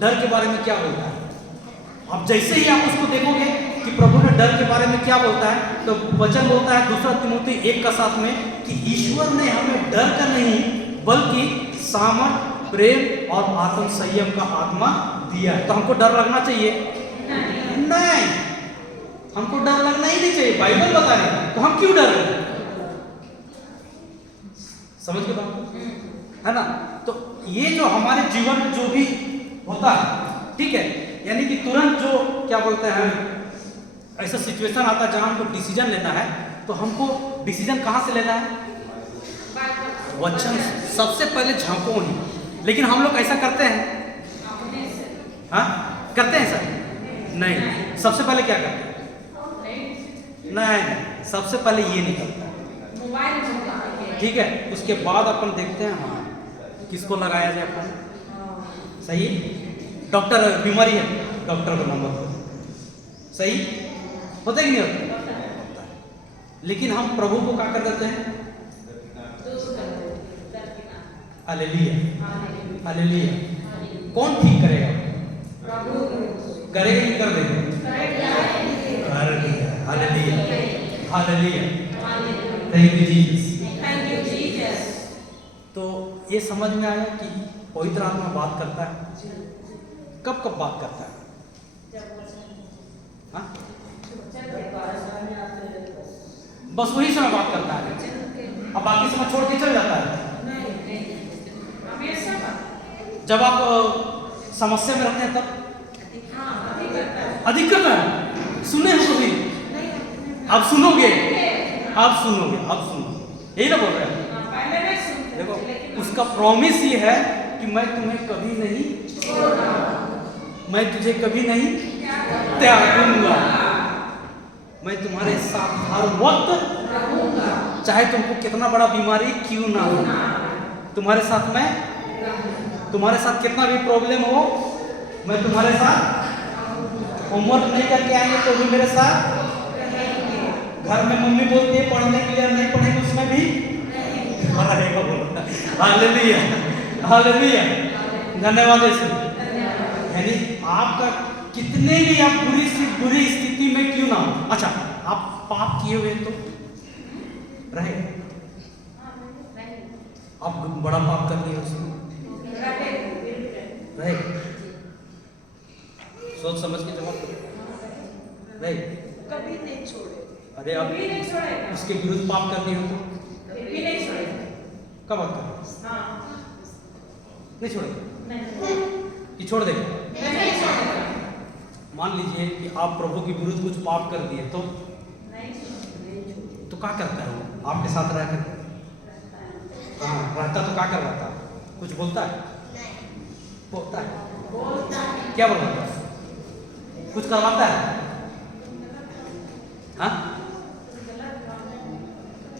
डर के बारे में क्या बोलता है। अब जैसे ही आप उसको देखोगे कि प्रभु ने डर के बारे में क्या बोलता है, तो वचन बोलता है 2 तिमोथी 1:7 में कि ईश्वर ने हमें डर का नहीं बल्कि सामर्थ, प्रेम और आत्म संयम का आत्मा दिया है। तो हमको डर लगना चाहिए? नहीं, हमको डर लगना ही नहीं चाहिए। बाइबल बता रही है तो हम क्यों डर रहे? समझ के बात है ना। तो ये जो हमारे जीवन में जो भी होता है, ठीक है, यानी कि तुरंत जो क्या बोलते हैं, ऐसा सिचुएशन आता है जहां हमको डिसीजन लेना है, तो हमको डिसीजन कहां से लेना है? वचन सबसे पहले झांको ही। लेकिन हम लोग ऐसा करते हैं? हाँ, करते हैं सर? नहीं, सबसे पहले क्या करते हैं? नहीं, सबसे पहले ये नहीं करता, ठीक है। उसके बाद अपन देखते हैं हाँ किसको लगाया जाए अपन। सही, डॉक्टर बीमारी है, डॉक्टर को नंबर दो। सही होता है कि नहीं होता? लेकिन हम प्रभु को क्या कर देते हैं? Hallelujah, hallelujah. कौन ठीक करेगा? करेगा कि कर देगा? कर दिया। Hallelujah, hallelujah. Thank you Jesus. Thank you, Jesus. तो ये समझ में आया कि पवित्र आत्मा बात करता है। कब कब बात करता है? हाँ? बस वही समय बात करता है, अब बाकी समय छोड़ के चल जाता है। जब आप समस्या में रहते हैं तब अधिक करता है। सुने हो कभी? आप सुनोगे, आप सुनोगे, आप सुनोगे, यही ना बोल रहे हैं। देखो उसका प्रॉमिस ये है कि मैं तुम्हें कभी नहीं छोड़ूंगा, मैं तुझे कभी नहीं त्यागूंगा, मैं तुम्हारे साथ हर वक्त रहूंगा, चाहे तुमको कितना बड़ा बीमारी क्यों ना हो, तुम्हारे साथ मैं, तुम्हारे साथ कितना भी प्रॉब्लम हो, मैं तुम्हारे साथ, होमवर्क नहीं करके आएंगे तो भी मेरे साथ, घर में मम्मी बोलती है पढ़ने के लिए, नहीं पढ़ेंगे उसमें भी रहेगा। बोलो हालेलुया, हालेलुया, धन्यवाद यीशु। यानी आपका कितने भी आप बुरी स्थिति में क्यों ना हो, अच्छा आप पाप किए हुए तो रहे, आप बड़ा पाप कर दिए उसमें रहे, सोच समझ के जवाब रहे, कभी नहीं छोड़े। अरे आप उसके विरुद्ध पाप कर दिए हो तो कभी नहीं छोड़े। कब बात कर हाँ। नहीं छोड़ेगा नहीं कि छोड़ देगा? छोड़ेगा। मान लीजिए कि आप प्रभु के विरुद्ध कुछ पाप कर दिए तो क्या करता है वो आपके साथ रह कर? हाँ रहता तो क्या कर रहा था? कुछ बोलता है? बोलता है, क्या बोलता है? कुछ करवाता है? हाँ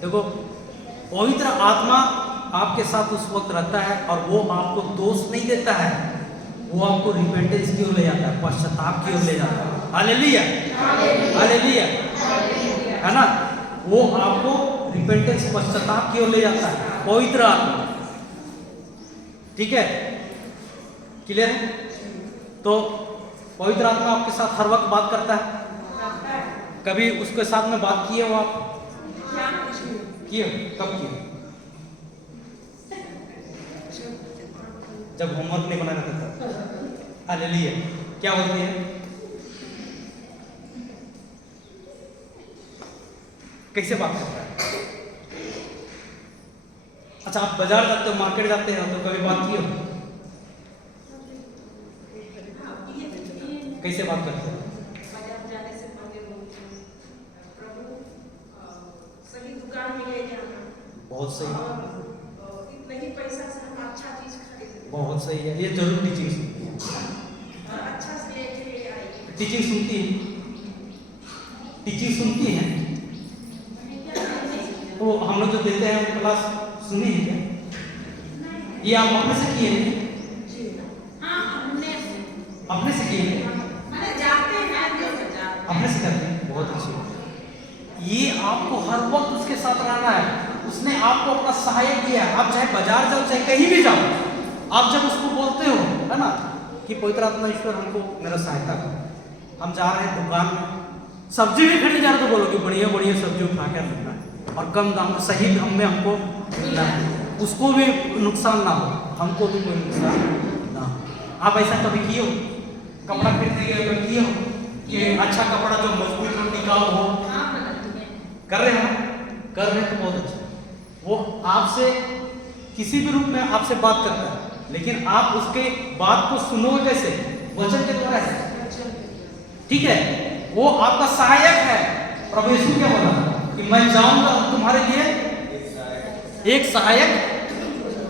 देखो पवित्र आत्मा आपके साथ उस वक्त रहता है और वो आपको दोष नहीं देता है, वो आपको रिपेंटेंस की ओर ले जाता है, पश्चाताप की ओर ले जाता है। हालेलुया, हालेलुया, है ना? वो आपको रिपेंटेंस पश्चाताप की ओर ले जाता है, पवित्र आत्मा। ठीक है, क्लियर है? तो पवित्र आत्मा आपके साथ हर वक्त बात करता है। कभी उसके साथ में बात किए हो आप? किए? कब किए? जब होमवर्क नहीं बना रहता था। हालेलुया, क्या बोलते हैं? कैसे बात करता है? अच्छा आप बाजार जाते हो, मार्केट जाते हो तो कभी बात किए हो? कैसे बात करते हो? बाजार जाने से पहले बोलती हूँ, प्रभु सही दुकान में ले जाना, बहुत सही, और इतने ही पैसा से हम अच्छा चीज खरीदें, बहुत सही है, ये जरूर टीचिंग सुनती है। और अच्छा से लेके ले आएगी। टीचिंग सुनती है, टीचिंग सुनती है। वो हम लोग जो देते हैं क्लास सुनी है क्या? ये आप अपने से किए हैं? हाँ अपने से किए हैं? मैंने जाते हैं जो बाजार अपने से करते हैं, बहुत अच्छी बात। ये आपको हर वक्त उसके साथ रहना है, उसने आपको अपना सहायक दिया है। आप चाहे बाजार जाओ चाहे कहीं भी जाओ, आप जब उसको बोलते हो है ना कि पवित्र आत्मा ईश्वर हमको मेरा सहायता करो, हम जा रहे हैं दुकान में सब्जी भी खरीदने जा रहे तो बोलो कि बढ़िया बढ़िया सब्जी उठा कर लेना और कम दाम में सही दाम में हमको मिलना है, उसको भी नुकसान ना हो, हमको भी कोई नुकसान ना हो। आप ऐसा कभी किए हो? कपड़ा खरीदने गए कभी किए हो कि अच्छा कपड़ा जो मजबूत हो, टिकाऊ हो? कर रहे हैं, कर रहे हैं तो बहुत अच्छा। वो आपसे किसी भी रूप में आपसे बात करता है, लेकिन आप उसके बात को सुनो कैसे? वचन के द्वारा है, ठीक है? वो आपका सहायक है। प्रभु यीशु क्या बोला कि मैं जाऊंगा और तुम्हारे लिए एक सहायक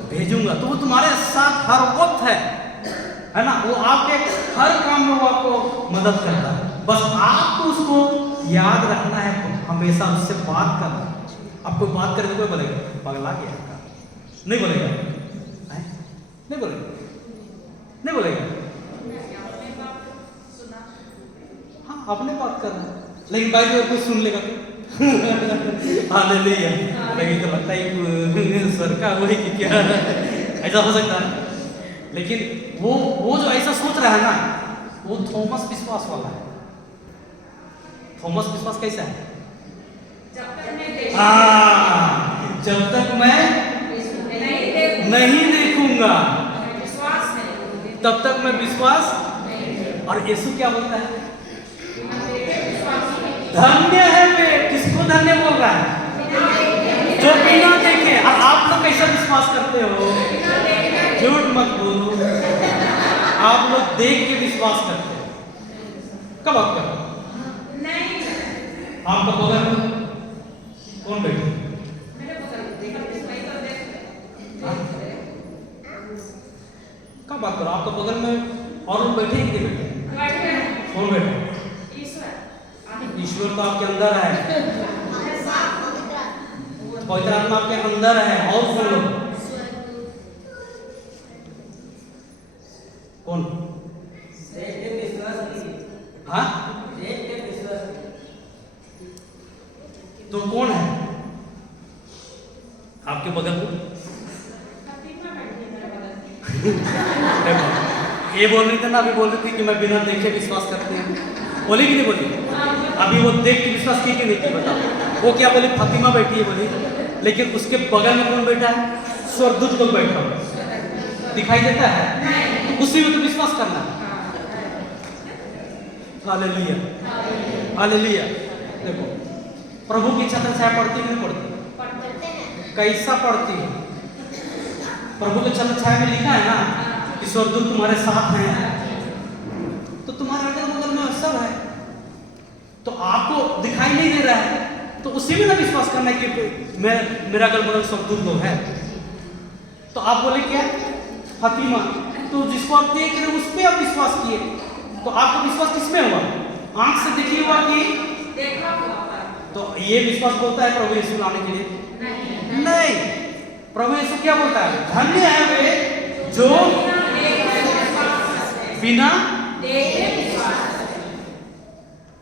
भेजूंगा, तो वो तुम्हारे साथ हर वक्त है ना? वो आपके हर काम में वो आपको मदद करता है, बस आपको उसको याद रखना है, हमेशा उससे बात करना। अब कोई बात करे तो कोई बोलेगा पगला गया, नहीं बोलेगा, नहीं बोलेगा, नहीं बोलेगा। हाँ अपने बात करना, लेकिन भाई जो कुछ सुन लेगा तो हालेलुया, लेकिन तो लगता है सर का वही कि क्या ऐसा हो सकता है। लेकिन वो जो ऐसा सोच रहा है ना, वो थॉमस विश्वास वाला है। थॉमस विश्वास कैसा है? जब तक मैं हाँ जब तक मैं नहीं देखूंगा विश्वास नहीं, तब तक मैं विश्वास। और यीशु क्या बोलता है? धन्य है वे। किसको धन्य बोल रहा है? जो बिना देखे। और आप लोग कैसा विश्वास करते हो? झूठ मत बोलो, आप लोग देख के विश्वास करते हो। कब आप करो? आपका बगल में कौन बैठे? कब बात करो? आपका बगल में और लोग बैठे कि नहीं बैठे? कौन बैठे? ईश्वर तो आपके अंदर है, पवित्र आत्मा आपके अंदर है। और कौन लोग? कौन? हाँ, तो कौन है आपके बगल में? ये बोल रही थी ना, अभी बोल रही थी कि मैं बिना देखे विश्वास करती हूँ। बोली कि नहीं बोली? अभी वो देख के विश्वास की कि नहीं की? बताओ। वो क्या बोली? फातिमा बैठी है बोली, लेकिन उसके बगल में कौन बैठा है? स्वर्गदूत लोग बैठा है, दिखाई देता है, उसी में तो विश्वास करना है। Hallelujah, hallelujah. देखो, प्रभु की छत्र छाया पड़ती नहीं पड़ती? कैसा पड़ती है? प्रभु के छत्र छाया में लिखा है ना कि स्वर्गदूत तुम्हारे साथ हैं, तो तुम्हारे अगल बगल में सब है, तो आपको दिखाई नहीं दे रहा है, तो उसी में ना विश्वास करना है कि मेरा अगल बगल स्वर्गदूत लोग है। तो आप बोले क्या? फातिमा। तो जिसको आप देख रहे उस पर आप विश्वास किए, तो आपका विश्वास किसमें हुआ? आंख से देखिए हुआ कि देखा हुआ? तो ये विश्वास बोलता है प्रभु यीशु लाने के लिए? नहीं। प्रभु यीशु क्या बोलता है? धन्य है वे जो बिना देखे विश्वास।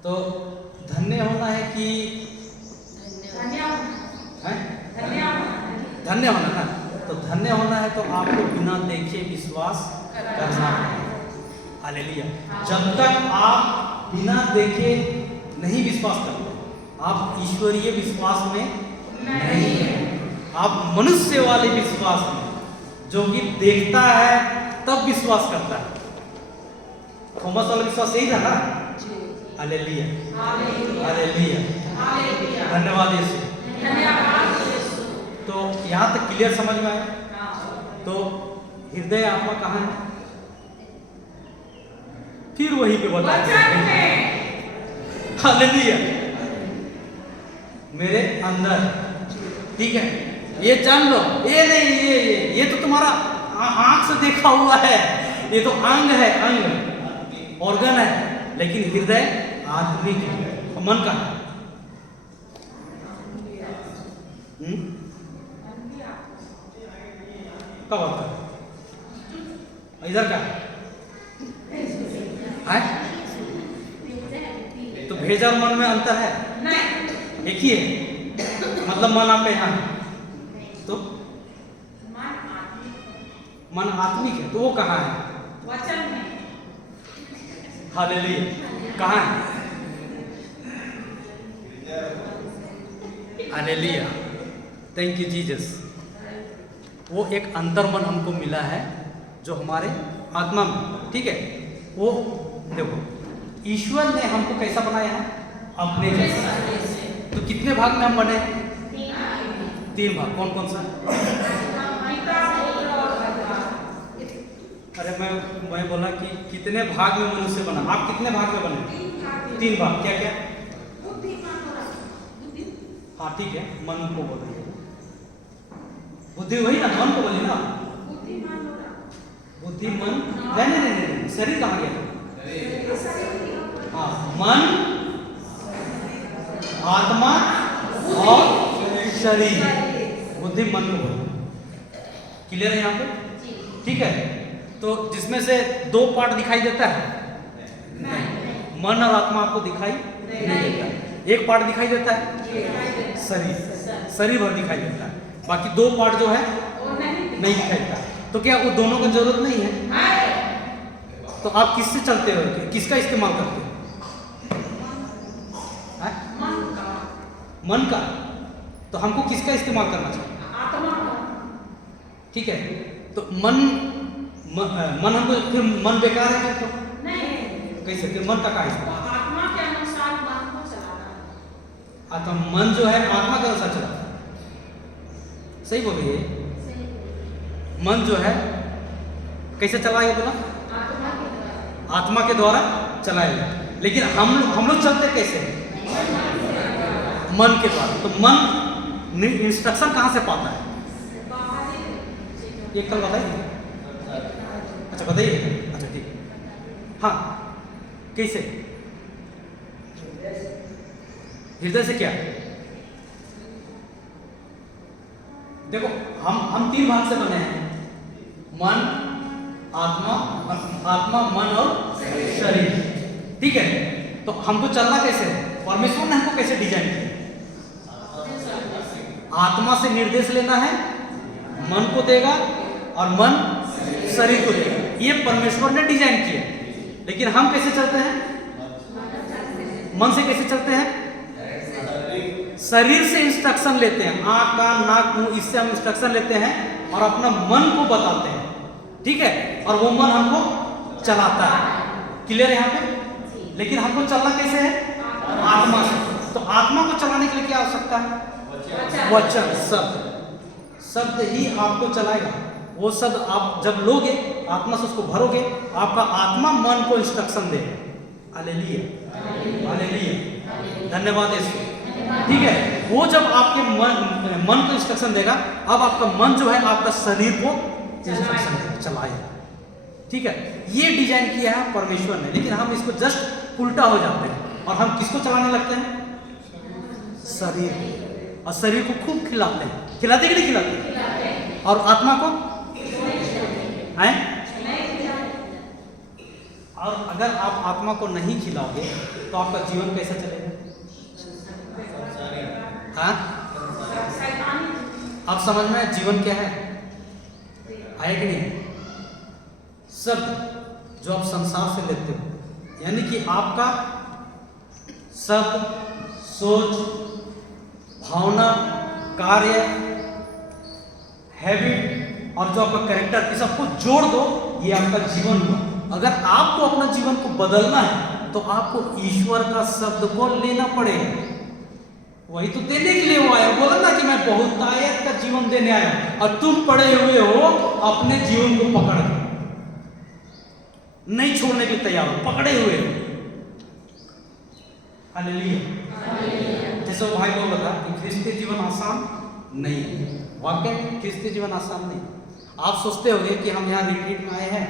तो धन्य होना है कि धन्य होना ना? तो धन्य होना है तो आपको बिना देखे विश्वास करना है। हालेलुया। जब तक आप बिना देखे नहीं विश्वास करते, आप ईश्वरीय विश्वास में नहीं है, आप मनुष्य वाले विश्वास में, जो कि देखता है तब विश्वास करता है। थॉमस वाला विश्वास यही था ना? हालेलुया, हालेलुया, धन्यवाद यीशु। तो यहाँ तक क्लियर समझ में आया? तो हृदय आत्मा कहाँ है? फिर वहीं पे बताया, हालेलुया, मेरे अंदर। ठीक है, ये जान लो, ये नहीं, ये तो तुम्हारा आंख से देखा हुआ है, ये तो अंग है, अंग ऑर्गन है, लेकिन हृदय आत्मिक है, मन का है। कब आता है? इधर का है? तो भेजा और मन में अंतर है? एक ही है, मतलब मन आपका यहाँ है, तो मन आत्मिक है, तो वो कहाँ है? वचन में। हालेलुया, कहाँ है? Hallelujah, thank you Jesus. वो एक अंतर मन हमको मिला है जो हमारे आत्मा में, ठीक है? वो देखो, ईश्वर ने हमको कैसा बनाया है? अपने जैसा। तो कितने भाग में हम बने? 3 भाग। कौन कौन सा? अरे मैं बोला कि कितने भाग में मनुष्य बना? आप कितने भाग में बने? 3 भाग। क्या क्या? हाँ ठीक है, मन को बोल रही है, बुद्धि वही ना, मन को बोली ना, बुद्धि मन, नहीं, शरीर कहाँ गया? हाँ, मन, आत्मा और शरीर, बुद्धि मन को बोली। क्लियर है यहाँ पे? ठीक है। तो जिसमें से 2 पार्ट दिखाई देता है, मन और आत्मा आपको दिखाई नहीं देता। एक पार्ट दिखाई देता है, शरीर भर दिखाई देता है, बाकी 2 पार्ट जो है नहीं दिखाई देता। तो क्या वो दोनों की जरूरत नहीं है? तो आप किससे चलते हो? किसका इस्तेमाल करते हो? मन का। तो हमको किसका इस्तेमाल करना चाहिए? ठीक है, तो मन हमको फिर मन बेकार है तो नहीं, कैसे फिर मन का क्या है? आत्मा के अनुसार मन को चलाना। तो मन जो है आत्मा के अनुसार चलता है। सही बोल रही है। मन जो है कैसे चलाएगा बोला? आत्मा के द्वारा चलाएगा। लेकिन हम लोग चलते कैसे? मन के द्वारा। तो मन इंस्ट्रक्शन कहाँ से पाता है? एक कल बताइए। अच्छा बताइए। अच्छा ठीक, हाँ कैसे? हृदय से क्या? देखो हम 3 भाग से बने हैं, मन, आत्मा मन और शरीर, ठीक है। तो हमको चलना कैसे है? परमेश्वर ने हमको कैसे डिजाइन किया? आत्मा से निर्देश लेना है, मन को देगा और मन शरीर को देगा। ये परमेश्वर ने डिजाइन किया। लेकिन हम कैसे चलते हैं? मन से कैसे चलते हैं? शरीर से इंस्ट्रक्शन लेते हैं, आँख कान नाक मुंह, इससे हम इंस्ट्रक्शन लेते हैं और अपना मन को बताते हैं, ठीक है। और वो मन हमको चलाता है। क्लियर है यहाँ पे? लेकिन हमको चलना कैसे है? आत्मा से। तो आत्मा को चलाने के लिए क्या आवश्यकता है? वचन, शब्द ही आपको चलाएगा। वो शब्द आप जब लोगे, आत्मा से उसको भरोगे, आपका आत्मा मन को इंस्ट्रक्शन देगा। हालेलुया, हालेलुया, धन्यवाद यीशु, ठीक है। वो जब आपके मन को इंस्ट्रक्शन देगा, अब आपका मन जो है आपका शरीर को इंस्ट्रक्शन चलाएगा, ठीक है। ये डिजाइन किया है परमेश्वर ने। लेकिन हम इसको जस्ट उल्टा हो जाते हैं और हम किसको चलाने लगते हैं? शरीर। और शरीर को खूब खिलाते हैं। खिलाते कि नहीं खिलाते? और आत्मा को हैं? और अगर आप आत्मा को नहीं खिलाओगे तो आपका जीवन कैसे चलेगा? हाँ, आप समझ में जीवन क्या है? आया कि नहीं? शब्द जो आप संसार से लेते हो, यानी कि आपका शब्द, सोच, भावना, कार्य, हैबिट और जो आपका कैरेक्टर, इस सबको जोड़ दो, ये आपका जीवन हुआ। अगर आपको अपना जीवन को बदलना है तो आपको ईश्वर का शब्द को लेना पड़ेगा। वही तो देने के लिए वो आया। बोला ना कि मैं बहुतायत का जीवन देने आया, और तुम पड़े हुए हो अपने जीवन को पकड़ के, नहीं छोड़ने के लिए तैयार हो, पकड़े हुए हो। हालेलुया। जैसे वो भाई बोल रहा था कि क्रिस्तीय जीवन आसान नहीं है। वाकई क्रिस्तीय जीवन आसान नहीं। आप सोचते होंगे कि हम यहाँ रिट्रीट में आए हैं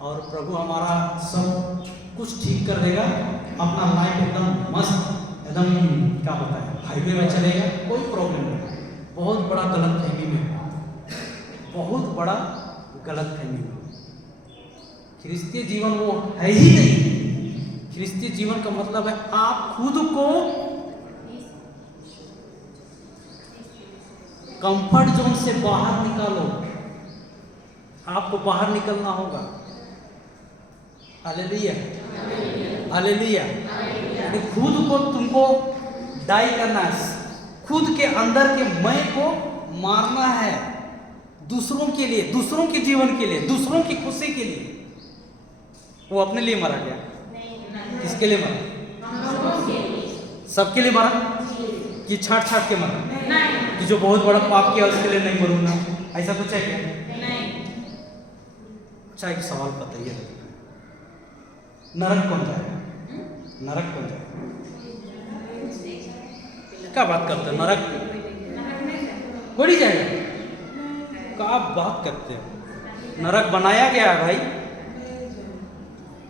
और प्रभु हमारा सब कुछ ठीक कर देगा, अपना लाइफ एकदम मस्त, एकदम क्या होता है, हाईवे में चलेगा, कोई प्रॉब्लम नहीं। बहुत बड़ा गलतफहमी में, बहुत बड़ा गलतफहमी में। क्रिस्तीय जीवन वो है ही नहीं। क्रिस्तीय जीवन का मतलब है आप खुद को कंफर्ट जोन से बाहर निकालो। आपको बाहर निकलना होगा। Hallelujah, hallelujah. खुद को तुमको डाई करना है, खुद के अंदर के मैं को मारना है, दूसरों के लिए, दूसरों के जीवन के लिए, दूसरों की खुशी के लिए। वो अपने लिए मरा गया। किसके लिए मरा? सबके लिए मरा कि छाट छाट के मरा? कि जो बहुत बड़ा पाप किया उसके लिए नहीं मरूंगा, ऐसा कुछ है क्या? अच्छा एक सवाल बताइए, नरक कौन जाएगा? नरक कौन जाएगा? क्या बात करते हो? नरक कोई नहीं जाएगा? क्या बात करते हो? नरक बनाया गया है भाई।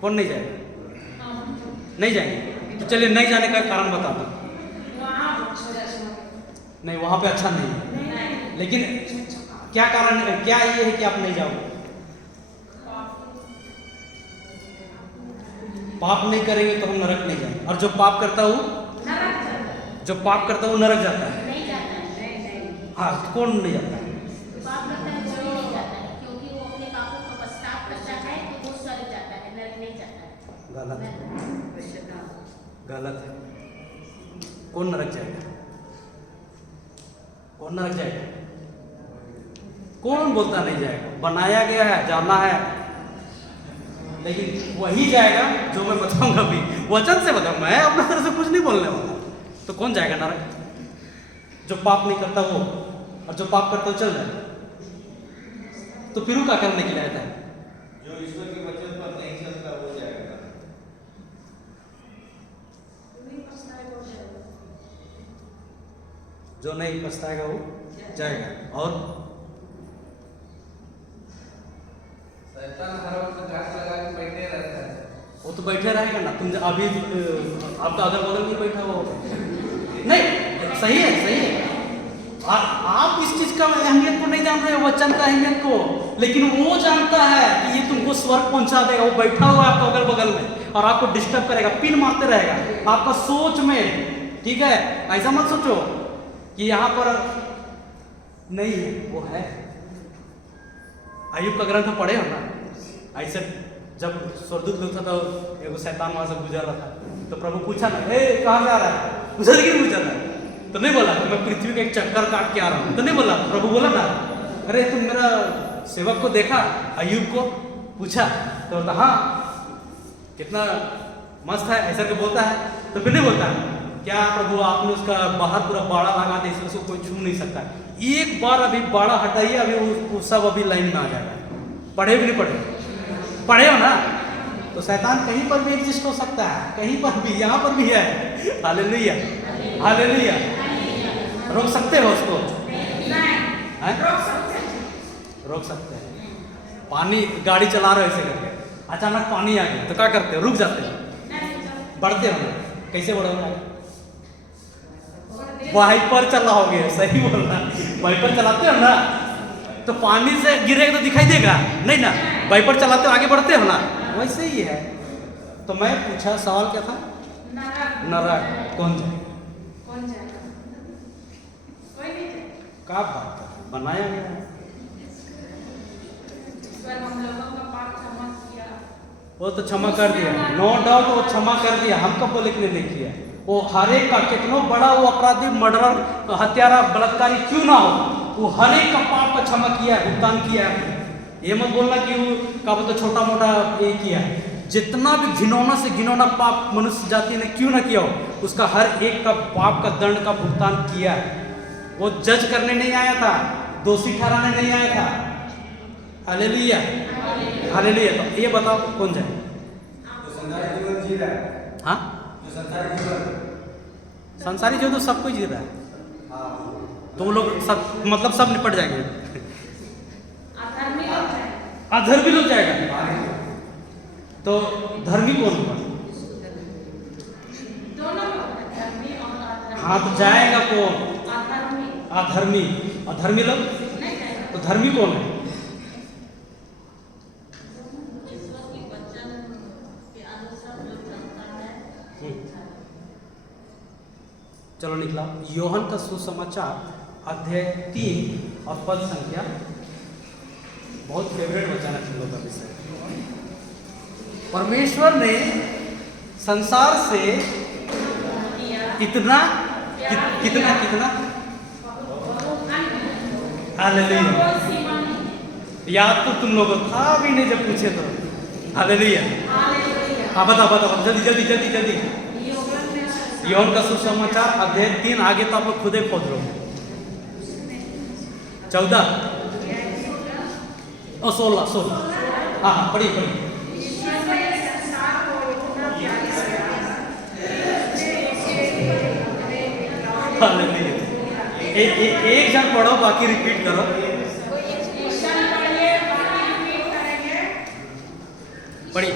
कौन नहीं जाएगा? नहीं जाएंगे। तो चलिए नहीं जाने का कारण बता दो। नहीं, वहां पे अच्छा नहीं है। लेकिन क्या कारण है? क्या ये है कि आप नहीं जाओगे? पाप नहीं करेंगे तो हम नरक नहीं जाएंगे। और जो पाप करता हो, जो पाप करता है वो नरक जाता है। नहीं जाता है। हाँ, कौन नहीं जाता है? पाप करता है वो नहीं जाता है, क्योंकि वो अपने पापों का पश्चाताप करता है तो वो स्वर्ग जाता है, नरक नहीं जाता है। गलत है, गलत है। कौन नरक जाएगा? कौन नरक जाएगा? कौन बोलता नहीं जाएगा? बनाया गया है, जाना है, लेकिन वही जाएगा जो मैं बताऊंगा अभी, वचन से बताऊंगा, मैं अपना तरफ से कुछ नहीं बोलने वाला। तो कौन जाएगा नरक? जो पाप नहीं करता वो, और जो पाप करता वो चल जाए। तो फिर क्या करने के लिए आता है? जो ईश्वर के वचन पर नहीं चलता वो जाएगा। नहीं पछताएगा वो जाएगा। जो नहीं पछताएगा वो जाएगा। और शैतान हर वक्त घास लगा के बैठे रहता है। वो तो बैठे रहेगा ना। तुम अभी आपका अगल बगल में बैठा हुआ होगा। नहीं, सही है, सही है। आप इस चीज का अहमियत को नहीं जान रहे हो, वचन का अहमियत को, लेकिन वो जानता है कि ये तुमको स्वर्ग पहुंचा देगा। वो बैठा हुआ है आपका अगल बगल में और आपको डिस्टर्ब करेगा, पिन मारते रहेगा आपका सोच में। ठीक है, ऐसा मत सोचो कि यहाँ पर नहीं है, वो है। अय्यूब का ग्रंथ पढ़े हो ना? ऐसे जब स्वर्गदूत लोग था तो एगो शैतान वहां से गुजर रहा था, तो प्रभु पूछा ना, ए कहाँ जा रहा है? गुजर क्यों गुजर रहा है? तो नहीं बोला कि मैं पृथ्वी के एक चक्कर काट के आ रहा हूँ, तो नहीं बोला। प्रभु बोला ना, अरे तुम मेरा सेवक को देखा? अय्यूब को पूछा तो बोलता हाँ, कितना मस्त है, ऐसा के बोलता है। तो फिर नहीं बोलता क्या प्रभु आपने उसका बाहर पूरा बाड़ा लगा दिया, इसमें से कोई छू नहीं सकता। एक बार अभी बाड़ा हटाइए, अभी वो सब अभी लाइन में आ जाएगा। पढ़े भी नहीं पढ़े? पढ़े हो ना? तो शैतान कहीं पर भी एग्जिस्ट हो सकता है, कहीं पर भी, यहाँ पर भी है। Hallelujah, hallelujah. रोक सकते हो उसको? हैं? रोक सकते हैं। पानी, गाड़ी चला रहे हो ऐसे करके, अचानक पानी आ गया तो क्या करते हो? रुक जाते हो, बढ़ते हो ना? कैसे बढ़ोगे? वाइपर चलाओगे, सही बोल रहा। वाइपर चलाते हो ना, तो पानी से गिरेगा तो दिखाई देगा नहीं ना? वाइपर चलाते हो, आगे बढ़ते हो ना? वैसे ही है। तो मैं पूछा, सवाल क्या था? नरक कौन जाए? कौन जाएगा? कोई नहीं जाएगा। क्या बात है, बनाया गया है। ईश्वर हम लोगों का पाप क्षमा किया। वो तो क्षमा कर दिया, नो डाउट, वो क्षमा कर दिया। हम कब बोले कि नहीं किया? वो हर एक का, कितना बड़ा वो अपराधी, मर्डरर, हत्यारा, बलात्कारी क्यों ना हो, वो हर एक का पाप का क्षमा किया है, भुगतान किया है। ये मत बोलना कि वो क्या बोलते छोटा मोटा ये किया है। जितना भी घिनौना से घिनौना पाप मनुष्य जाति ने क्यों ना किया हो, उसका हर एक का पाप का दंड का भुगतान किया है। वो जज करने नहीं आया था, दोषी ठहराने नहीं आया था। Hallelujah, hallelujah. तो ये बताओ कौन जाए? जो संसारी जीवन जी रहा है। हाँ, जो संसारी जीवन, संसारी जो तो सब कुछ जी रहा है, हाँ, तो वो लोग सब, मतलब सब निपट जाएंगे। अधर्मी लोग जाएगा। अधर्मी लोग जाएगा। तो धर्मी कौन होगा? दोनों लोग हैं, धर्मी और अधर्मी। हाँ, तो जाएगा कौन? अधर्मी अधर्मी। अधर्मी लोग, नहीं जाएगा। तो धर्मी कौन है? चलो निकला योहन का सुसमाचार अध्याय 3 और पद संख्या, बहुत फेवरेट वचन है तुम लोग का विषय। परमेश्वर ने संसार से इतना कितना कितना हालेलुया, याद तो तुम लोगों था भी नहीं जब पूछे तो। हालेलुया। हाँ बताओ बताओ, जल्दी जल्दी जल्दी जल्दी। योहन का सुसमाचार अध्याय 3, आगे तो आप लोग खुद ही खोज लो। 14 और 16। हाँ हाँ, पढ़िए पढ़िए। हालेलुया। एक जन पढ़ो, बाकी रिपीट करो। पढ़िए।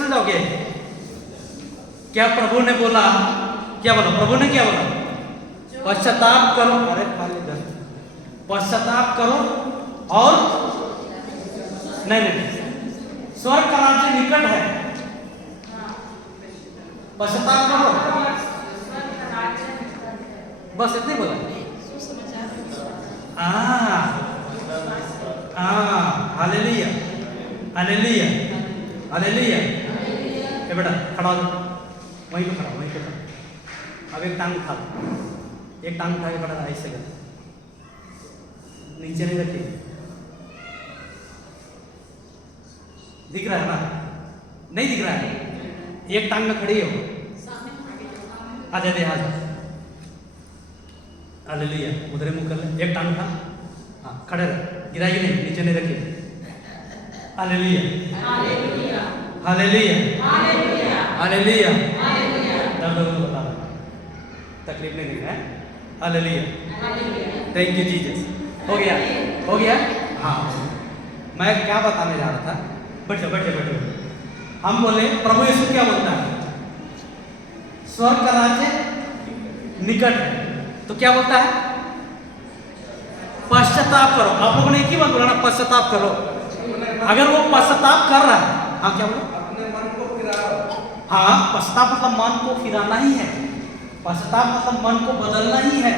चल जाओगे? क्या प्रभु ने बोला? क्या बोला प्रभु ने? क्या बोला? पश्चाताप करो। अरे खाली दर पश्चाताप करो और नहीं, स्वर्ग का राज्य निकट है। पश्चाताप करो, बस इतने बोला। Hallelujah, hallelujah, hallelujah. ए बेटा खड़ा हो, वहीं पे खड़ा, वहीं पे खड़ा। अब एक टांग उठा, एक टांग उठा के बड़ा ऐसे कर, नीचे नहीं रखिए। दिख रहा है ना? नहीं दिख रहा है? एक टांग में खड़ी हो, आजा दे, आजा। हालेलुया, उधर मुंह कर ले। एक टांग उठा, हाँ खड़े रह, गिराएगी नहीं, नीचे नहीं रखिए। Hallelujah, hallelujah, hallelujah, hallelujah, hallelujah. दर्द तो बता रहा, तकलीफ नहीं है। Hallelujah, thank you Jesus. हो गया, हो गया। हाँ, मैं क्या बताने जा रहा था? बैठो बैठो बैठो। हम बोले प्रभु यीशु क्या बोलता है? स्वर्ग का राज्य निकट है। तो क्या बोलता है? पश्चाताप करो। आप लोगों ने एक ही बात बोला ना, पश्चाताप करो। अगर वो पश्चाताप कर रहा है, हाँ क्या बोला? अपने मन को फिराओ। हाँ, पश्चाताप मतलब मन को फिराना ही है। पश्चाताप मतलब मन को बदलना ही है।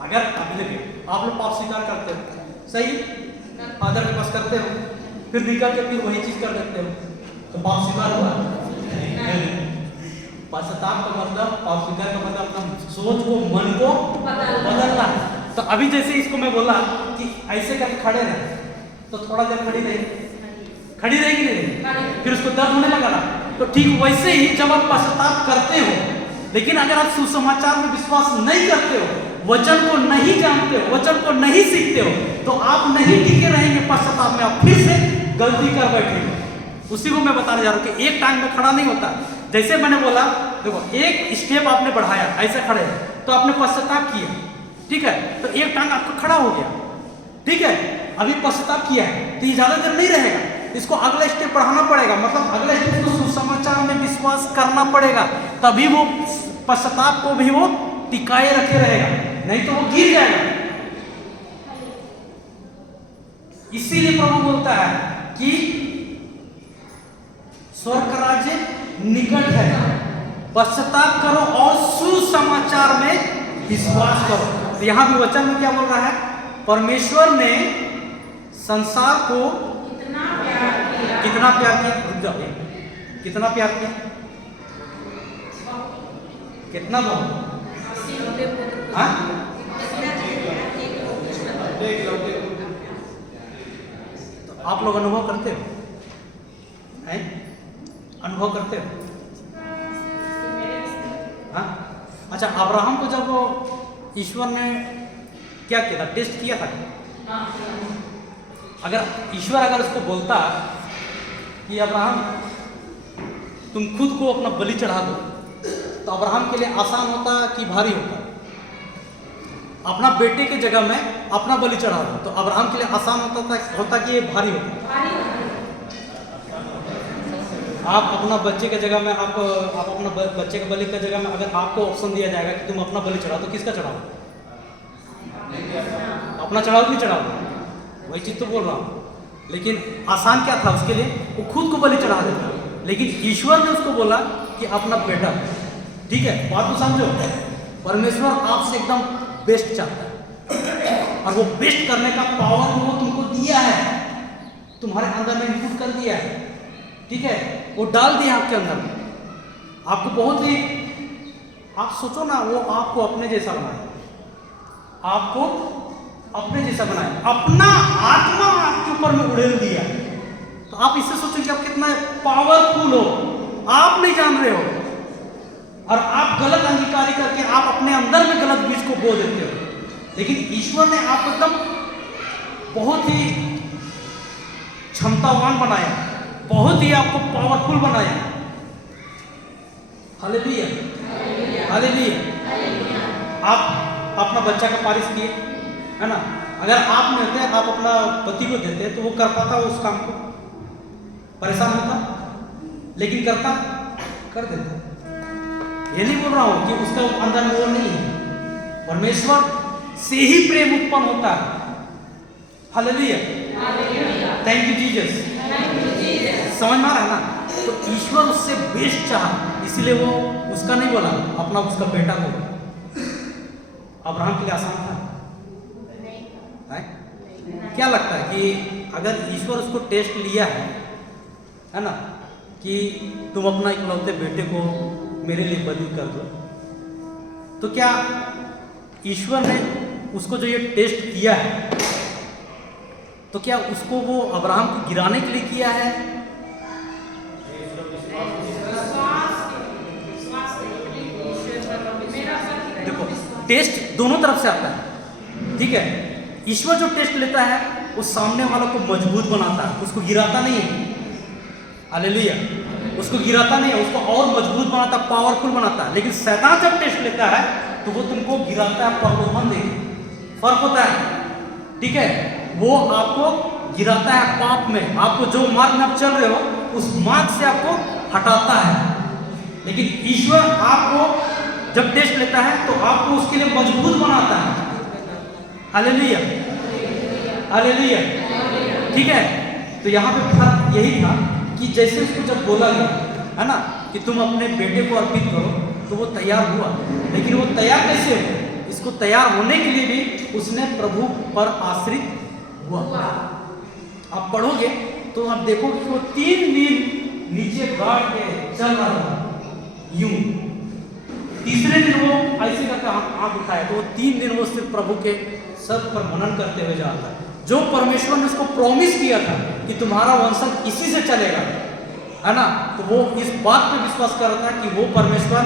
अगर अभी देखिए, आप लोग पाप स्वीकार करते हो, सही, फादर के पास करते हो, फिर निकल के फिर वही चीज कर देते हो, तो पाप स्वीकार हुआ? पश्चाताप का मतलब, पाप स्वीकार का मतलब अपना सोच को, मन को बदलना। तो अभी जैसे इसको मैं बोला कि ऐसे करके खड़े रहे, तो थोड़ा देर खड़ी रहेगी नहीं, फिर उसको दर्द होने लगा ना। तो ठीक वैसे ही जब आप पश्चाताप करते हो, लेकिन अगर आप सुसमाचार में विश्वास नहीं करते हो, वचन को नहीं जानते हो, वचन को नहीं सीखते हो, तो आप नहीं टिके रहेंगे पश्चाताप में, आप फिर से गलती कर बैठेंगे। उसी को मैं बताने जा रहा हूँ कि एक टांग में खड़ा नहीं होता। जैसे मैंने बोला, देखो एक स्टेप आपने बढ़ाया, ऐसे खड़े तो आपने पश्चाताप किया, ठीक है, तो एक टांग आपका खड़ा हो गया, ठीक है, अभी पश्चाताप किया है, तो ये ज्यादा देर नहीं रहेगा, इसको अगला स्टेप बढ़ाना पड़ेगा। मतलब अगला स्टेप को सुसमाचार में विश्वास करना पड़ेगा, तभी वो पश्चाताप को भी वो टिकाए रखे रहेगा, नहीं तो वो गिर जाएगा। इसीलिए प्रभु बोलता है कि स्वर्ग का राज्य निकट है, पश्चाताप करो और सुसमाचार में विश्वास करो। तो यहां भी वचन में क्या बोल रहा है? परमेश्वर ने संसार को कितना प्यार किया, रुक जाओ, कितना प्यार किया, कितना बहुत, हाँ? तो आप लोग अनुभव करते हो, हैं? अनुभव करते हो? हाँ? अच्छा, अब्राहम को जब ईश्वर ने क्या किया था? टेस्ट किया था। अगर ईश्वर अगर उसको बोलता कि अब्राहम तुम खुद को अपना बलि चढ़ा दो, तो अब्राहम के लिए आसान होता कि भारी होता? अपना बेटे के जगह में अपना बलि चढ़ा दो, तो अब्राहम के लिए आसान होता कि ये भारी होता? आप अपना बच्चे के जगह में, आप अपना बच्चे के बलि की जगह में अगर आपको ऑप्शन दिया जाएगा कि तुम अपना बलि चढ़ाओ, तो किसका चढ़ाओ? अपना चढ़ाओ कि चढ़ाओ? वही चीज तो बोल रहा हूँ। लेकिन आसान क्या था उसके लिए? वो खुद को बलि चढ़ा देता। लेकिन ईश्वर ने उसको बोला कि अपना बेटा, ठीक है, बात को समझो, परमेश्वर आपसे एकदम बेस्ट चाहता है, और वो बेस्ट करने का पावर वो तुमको दिया है, तुम्हारे अंदर में इनपुट कर दिया है, ठीक है, वो डाल दिया आपके अंदर में, आपको बहुत ही, आप सोचो ना, वो आपको अपने जैसा बनाए, आपको अपने जैसा बनाए, अपना आत्मा आपके ऊपर में उड़ेल दिया। तो आप इससे सोचो कि आप कितना पावरफुल हो, आप नहीं जान रहे हो, और आप गलत अंगीकारी करके आप अपने अंदर में गलत बीज को बो देते हो। लेकिन ईश्वर ने आपको एकदम बहुत ही क्षमतावान बनाया, बहुत ही आपको पावरफुल बनाया। Hallelujah, hallelujah. आप अपना बच्चा का पारिश किए, है ना? अगर आप में होते, आप अपना पति को देते, तो वो कर पाता उस काम को? परेशान होता? लेकिन करता कर देता। ये नहीं बोल रहा हूं कि उसका अंदर में वो नहीं है। परमेश्वर से ही प्रेम उत्पन्न होता है। Hallelujah, thank you Jesus. समझ में आ रहा है ना? तो ईश्वर उससे बेस्ट चाहा, इसलिए वो उसका नहीं बोला, अपना उसका बेटा को बोला। अब्राहम के लिए आसान था? है? क्या लगता है कि अगर ईश्वर उसको टेस्ट लिया है ना, कि तुम अपना इकलौते बेटे को मेरे लिए बलि कर दो, तो क्या ईश्वर ने उसको जो ये टेस्ट किया है, तो क्या उसको वो अब्राहम को गिराने के लिए किया है? देखो, टेस्ट दोनों तरफ से आता है, ठीक है? ईश्वर जो टेस्ट लेता है वो सामने वालों को मजबूत बनाता है, उसको गिराता नहीं है। हालेलुया, उसको गिराता नहीं है, उसको और मजबूत बनाता, पावरफुल बनाता है। लेकिन शैतान जब टेस्ट लेता है तो वो तुमको गिराता है, प्रलोभन देगा। फर्क होता है, ठीक है? वो आपको गिराता है पाप में, आपको जो मार्ग में आप चल रहे हो उस मार्ग से आपको हटाता है। लेकिन ईश्वर आपको जब टेस्ट लेता है तो आपको उसके लिए मजबूत बनाता है। हालेलुया, हालेलुया, ठीक है? तो यहाँ पे फर्क यही था कि जैसे उसको जब बोला गया है ना कि तुम अपने बेटे को अर्पित करो, तो वो तैयार हुआ। लेकिन वो तैयार कैसे हुआ? इसको तैयार होने के लिए भी उसने प्रभु पर आश्रित हुआ। आप पढ़ोगे तो आप देखोगे कि वो 3 दिन नीचे गाड़ के चल रहा था यूं। तीसरे दिन वो ऐसे करके आंख उठाया, तो वो 3 दिन वो सिर्फ प्रभु के सर पर मनन करते हुए जाता है। जो परमेश्वर ने उसको प्रॉमिस किया था कि तुम्हारा वंशज इसी से चलेगा, है ना, तो वो इस बात पे विश्वास कर रहा था कि वो परमेश्वर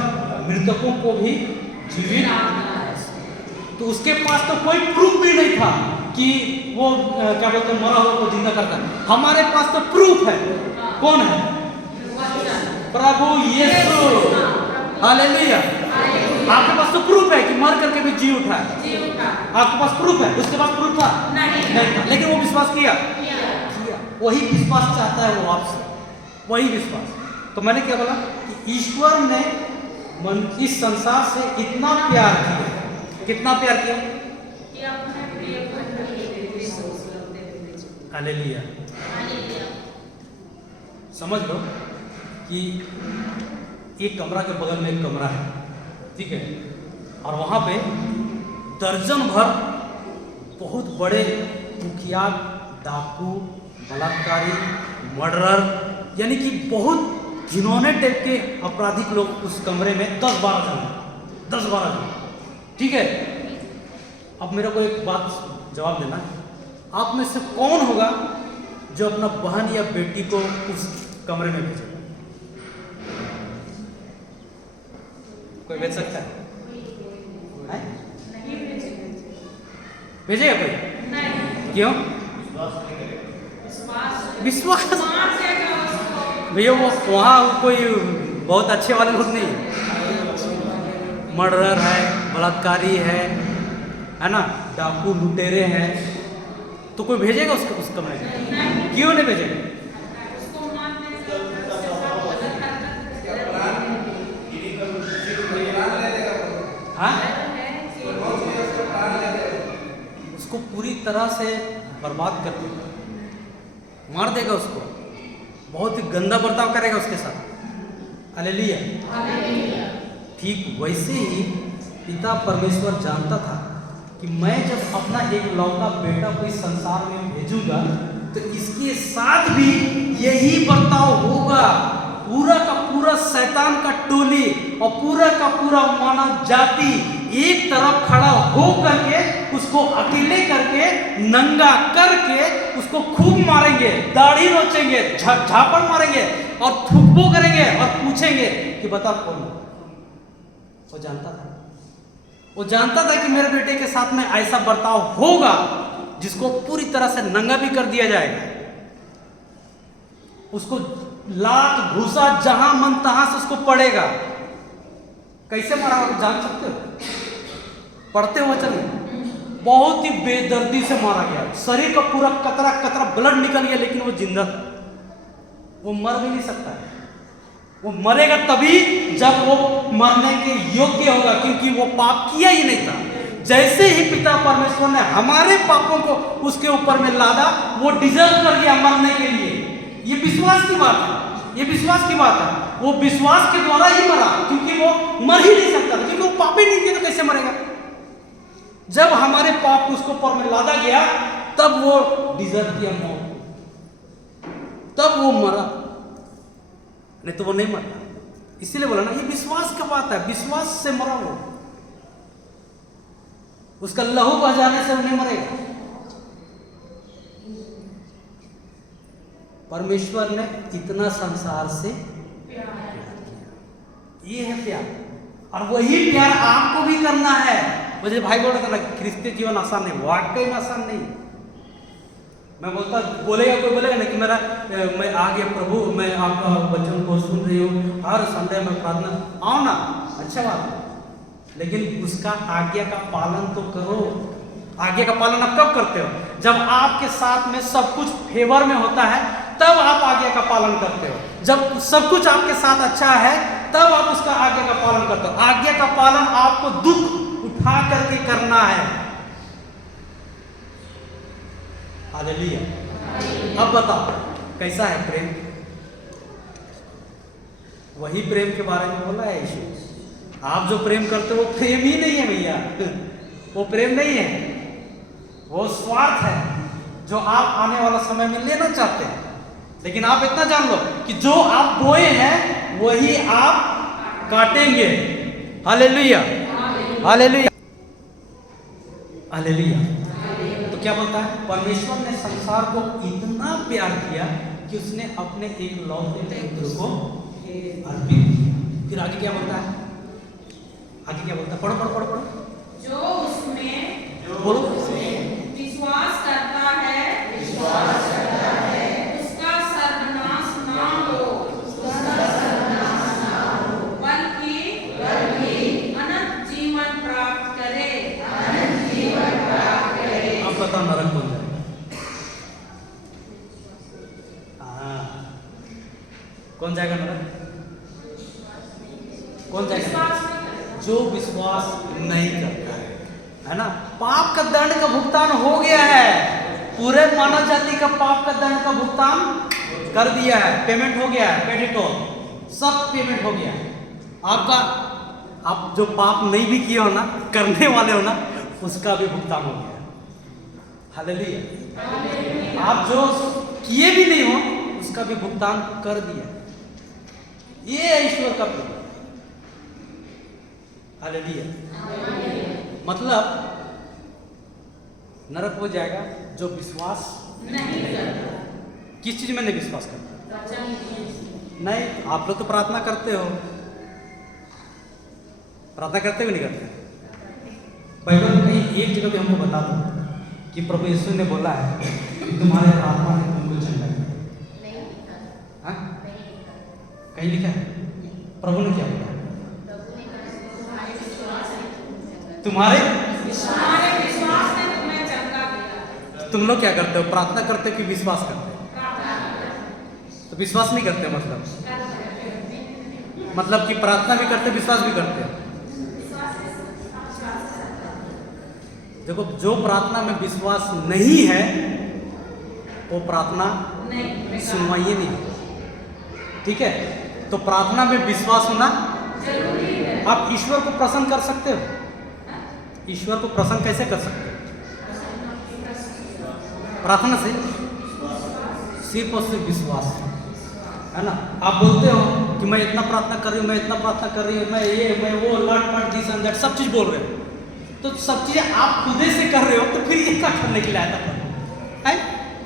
मृतकों को भी जीवित, तो उसके पास तो कोई प्रूफ भी नहीं था कि वो क्या बोलते हैं, मरा हुआ को जिंदा करता है। हमारे पास तो प्रूफ है। कौन है? प्रभु यीशु। हालेलुया, आपके पास तो प्रूफ है कि मर करके भी जी उठा है। आपके पास प्रूफ है, उसके पास प्रूफ था नहीं था, लेकिन वो विश्वास किया। वही विश्वास चाहता है वो आपसे, वही विश्वास। तो मैंने क्या बोला कि ईश्वर ने इस संसार से इतना प्यार किया। कितना प्यार किया? हालेलुया, समझ लो कि एक कमरा के बगल में एक कमरा है, ठीक है, और वहाँ पे दर्जन भर बहुत बड़े कुख्यात, डाकू, बलात्कारी, मर्डरर, यानी कि बहुत घिनौने टाइप के आपराधिक लोग उस कमरे में 10-12 जन, 10-12 जन, ठीक है? अब मेरे को एक बात जवाब देना, आप में से कौन होगा जो अपना बहन या बेटी को उस कमरे में भेजेगा? कोई भेज सकता है? भेजेगा कोई? क्यों? विश्वास भैया, वो वहाँ कोई बहुत अच्छे वाले लोग नहीं, मर्डरर है, बलात्कारी है ना, डाकू लुटेरे हैं, तो कोई भेजेगा उसको उस कमरे में? क्यों नहीं भेजेगा? हाँ, उसको पूरी तरह से बर्बाद कर देगा, मार देगा उसको, बहुत ही गंदा बर्ताव करेगा उसके साथ। हालेलुया, ठीक वैसे ही पिता परमेश्वर जानता था कि मैं जब अपना एक लौता बेटा को इस संसार में भेजूंगा तो इसके साथ भी यही बर्ताव होगा। पूरा का पूरा शैतान का टोली और पूरा का पूरा मानव जाति एक तरफ खड़ा हो करके उसको अकेले करके नंगा करके उसको खूब मारेंगे, दाढ़ी नोचेंगे, झापड़ मारेंगे और थूकबो करेंगे और पूछेंगे कि बता कौन? वो जानता था, वो जानता था कि मेरे बेटे के साथ में ऐसा बर्ताव होगा जिसको पूरी तरह से नंगा भी कर दिया जाएगा, उसको लात घूसा जहां मन तहां से उसको पड़ेगा। कैसे मारा आप जान सकते हो? पढ़ते हुए चले, बहुत ही बेदर्दी से मारा गया, शरीर का पूरा कतरा कतरा ब्लड निकल गया, लेकिन वो जिंदा था, वो मर भी नहीं सकता है। वो मरेगा तभी जब वो मरने के योग्य होगा, क्योंकि वो पाप किया ही नहीं था। जैसे ही पिता परमेश्वर ने हमारे पापों को उसके ऊपर में लादा, वो डिजर्व कर गया मरने के लिए। ये विश्वास की बात है, ये विश्वास की बात है। वो विश्वास के द्वारा ही मरा, क्योंकि वो मर ही नहीं सकता था, क्योंकि वो पाप ही नहीं किया तो कैसे मरेगा। जब हमारे पाप उसके ऊपर में लादा गया, तब वो डिजर्व किया मौत, तब वो मरा, नहीं तो वो नहीं मरता। इसीलिए बोला ना, ये विश्वास का बात है, विश्वास से मरा वो, उसका लहू बह जाने से वो नहीं मरेगा। परमेश्वर ने इतना संसार से प्यार किया, ये है प्यार, और वही प्यार आपको भी करना है। मुझे भाई बोल रहा था ना, क्रिस्तीय जीवन आसान नहीं, वाकई में आसान नहीं। मैं बोलता, बोलेगा कोई बोलेगा ना कि मैं आ गया प्रभु, मैं आपका वचन को सुन रही हूँ, हर संडे में प्रार्थना, आओ ना, अच्छा बात है, लेकिन उसका आज्ञा का पालन तो करो। आज्ञा का पालन आप कब करते हो? जब आपके साथ में सब कुछ फेवर में होता है, तब आप आज्ञा का पालन करते हो। जब सब कुछ आपके साथ अच्छा है, तब आप उसका आज्ञा का पालन करते हो। आज्ञा का पालन आपको दुख उठा करके करना है। हालेलुया। अब बताओ कैसा है प्रेम? वही प्रेम के बारे में बोला है यीशु। आप जो प्रेम करते हो वो प्रेम ही नहीं है भैया, वो प्रेम नहीं है, वो स्वार्थ है जो आप आने वाला समय में लेना चाहते हैं। लेकिन आप इतना जान लो कि जो आप बोए हैं वही आप काटेंगे। Hallelujah, hallelujah, hallelujah. तो क्या बोलता है? परमेश्वर ने संसार को इतना प्यार किया कि उसने अपने एक लौते पुत्र को अर्पित किया। फिर आगे क्या बोलता है? आगे क्या बोलता है? पढ़ो पढ़ो पढ़ो पढ़ो। जो उसमें बोलो। विश्वास करता है, उसका सर्वनाश ना हो, बल्कि अनंत जीवन प्राप्त करे। अब बताओ नरक कौन जाएगा? कौन जाएगा नरक? कौन जाएगा? जो विश्वास नहीं करता है ना। पाप का दंड का भुगतान हो गया है, पूरे मानव जाति का पाप का दंड का भुगतान कर दिया है, पेमेंट हो गया है, पेडिटोर सब पेमेंट हो गया है आपका। आप जो पाप नहीं भी किए हो ना, करने वाले हो ना, उसका भी भुगतान हो गया है। हालेलुया। आप जो किए भी नहीं हो उसका भी भुगतान कर दिया। ये है ईश्वर का प्रेम। हालेलुया। मतलब नरक हो जाएगा जो विश्वास नहीं करता। किस चीज में नहीं विश्वास करता? नहीं, आप लोग तो प्रार्थना करते हो, प्रार्थना करते हो नहीं करते? बाइबल में कहीं एक जगह पे हमको बता दो कि प्रभु यीशु ने बोला है कि तुम्हारे आत्मा ने तुमको चंगा किया। हाँ? कहीं लिखा है? प्रभु ने क्या बोला? तुम्हारे विश्वास ने तुम्हें चंगा किया। तुम लोग क्या करते हो? प्रार्थना करते हो कि विश्वास करते हो? तो विश्वास नहीं करते मतलब कि प्रार्थना भी करते, विश्वास भी करते हो। देखो, जो प्रार्थना में विश्वास नहीं है वो प्रार्थना सुनवाई नहीं, ठीक है? तो प्रार्थना में विश्वास होना जरूरी है। आप ईश्वर को प्रसन्न कर सकते हो? ईश्वर को प्रसन्न कैसे कर सकते हो? प्रार्थना से, सिर्फ और सिर्फ विश्वास है ना। आप बोलते हो कि मैं इतना प्रार्थना कर रही हूँ, मैं इतना प्रार्थना कर रही हूँ, मैं ये मैं वो लट पट दिस एंड दैट सब चीज बोल रहे हो, तो सब चीजें आप खुदे से कर रहे हो, तो फिर ये क्या करने के लिए आया था?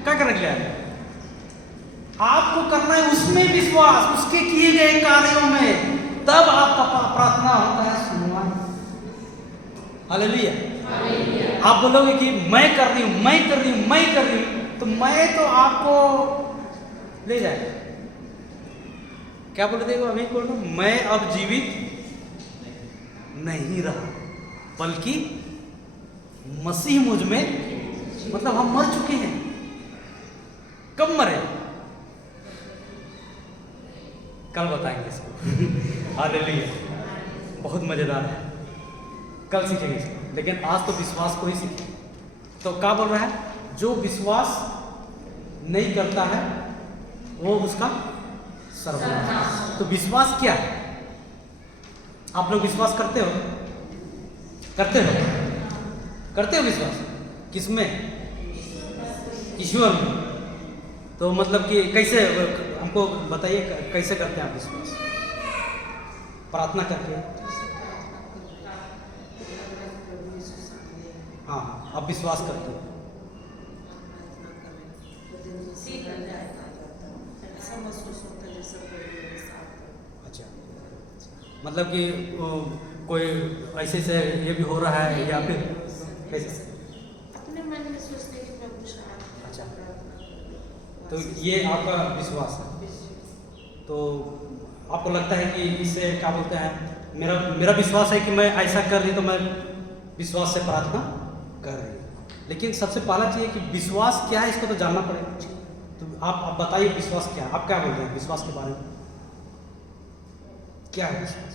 क्या करने के लिए आया? आपको करना है उसमें विश्वास, उसके किए गए कार्यों में, तब आपका प्रार्थना होता है सुनवाई। हालेलुया। आप बोलोगे कि मैं कर रही हूँ, मैं कर रही हूँ, मैं कर रही हूँ, तो मैं तो आपको ले जाएगा। क्या बोले देखो अभी बोल रहा हूँ, मैं अब जीवित नहीं रहा, बल्कि मसीह मुझ में, मतलब हम मर चुके हैं। कब मरे? कल बताएंगे इसको। हालेलुया, बहुत मज़ेदार है, कल सीखेंगे इसको। लेकिन आज तो विश्वास को ही सीखेंगे। तो क्या बोल रहा है, जो विश्वास नहीं करता है वो उसका सर्वनाश। तो विश्वास क्या है? आप लोग विश्वास करते हो? करते हो? करते हो विश्वास किसमें? ईश्वर में। तो मतलब कि कैसे, हमको बताइए कैसे करते हैं आप विश्वास? प्रार्थना करके? हाँ, आप विश्वास करते हो। अच्छा, मतलब कि कोई ऐसे से ये भी हो रहा है या फिर कैसे? अपने मन में सोचते कि प्रभु शायद। अच्छा, तो ये आपका विश्वास है। तो आपको लगता है कि इससे क्या बोलते हैं, मेरा विश्वास है कि मैं ऐसा कर रही, तो मैं विश्वास से प्रार्थना कर रही हूँ। लेकिन सबसे पहला चीज़ है कि विश्वास क्या है, इसको तो जानना पड़ेगा। तो आप बताइए विश्वास क्या है? आप क्या बोलते हैं विश्वास के बारे में? क्या है विश्वास?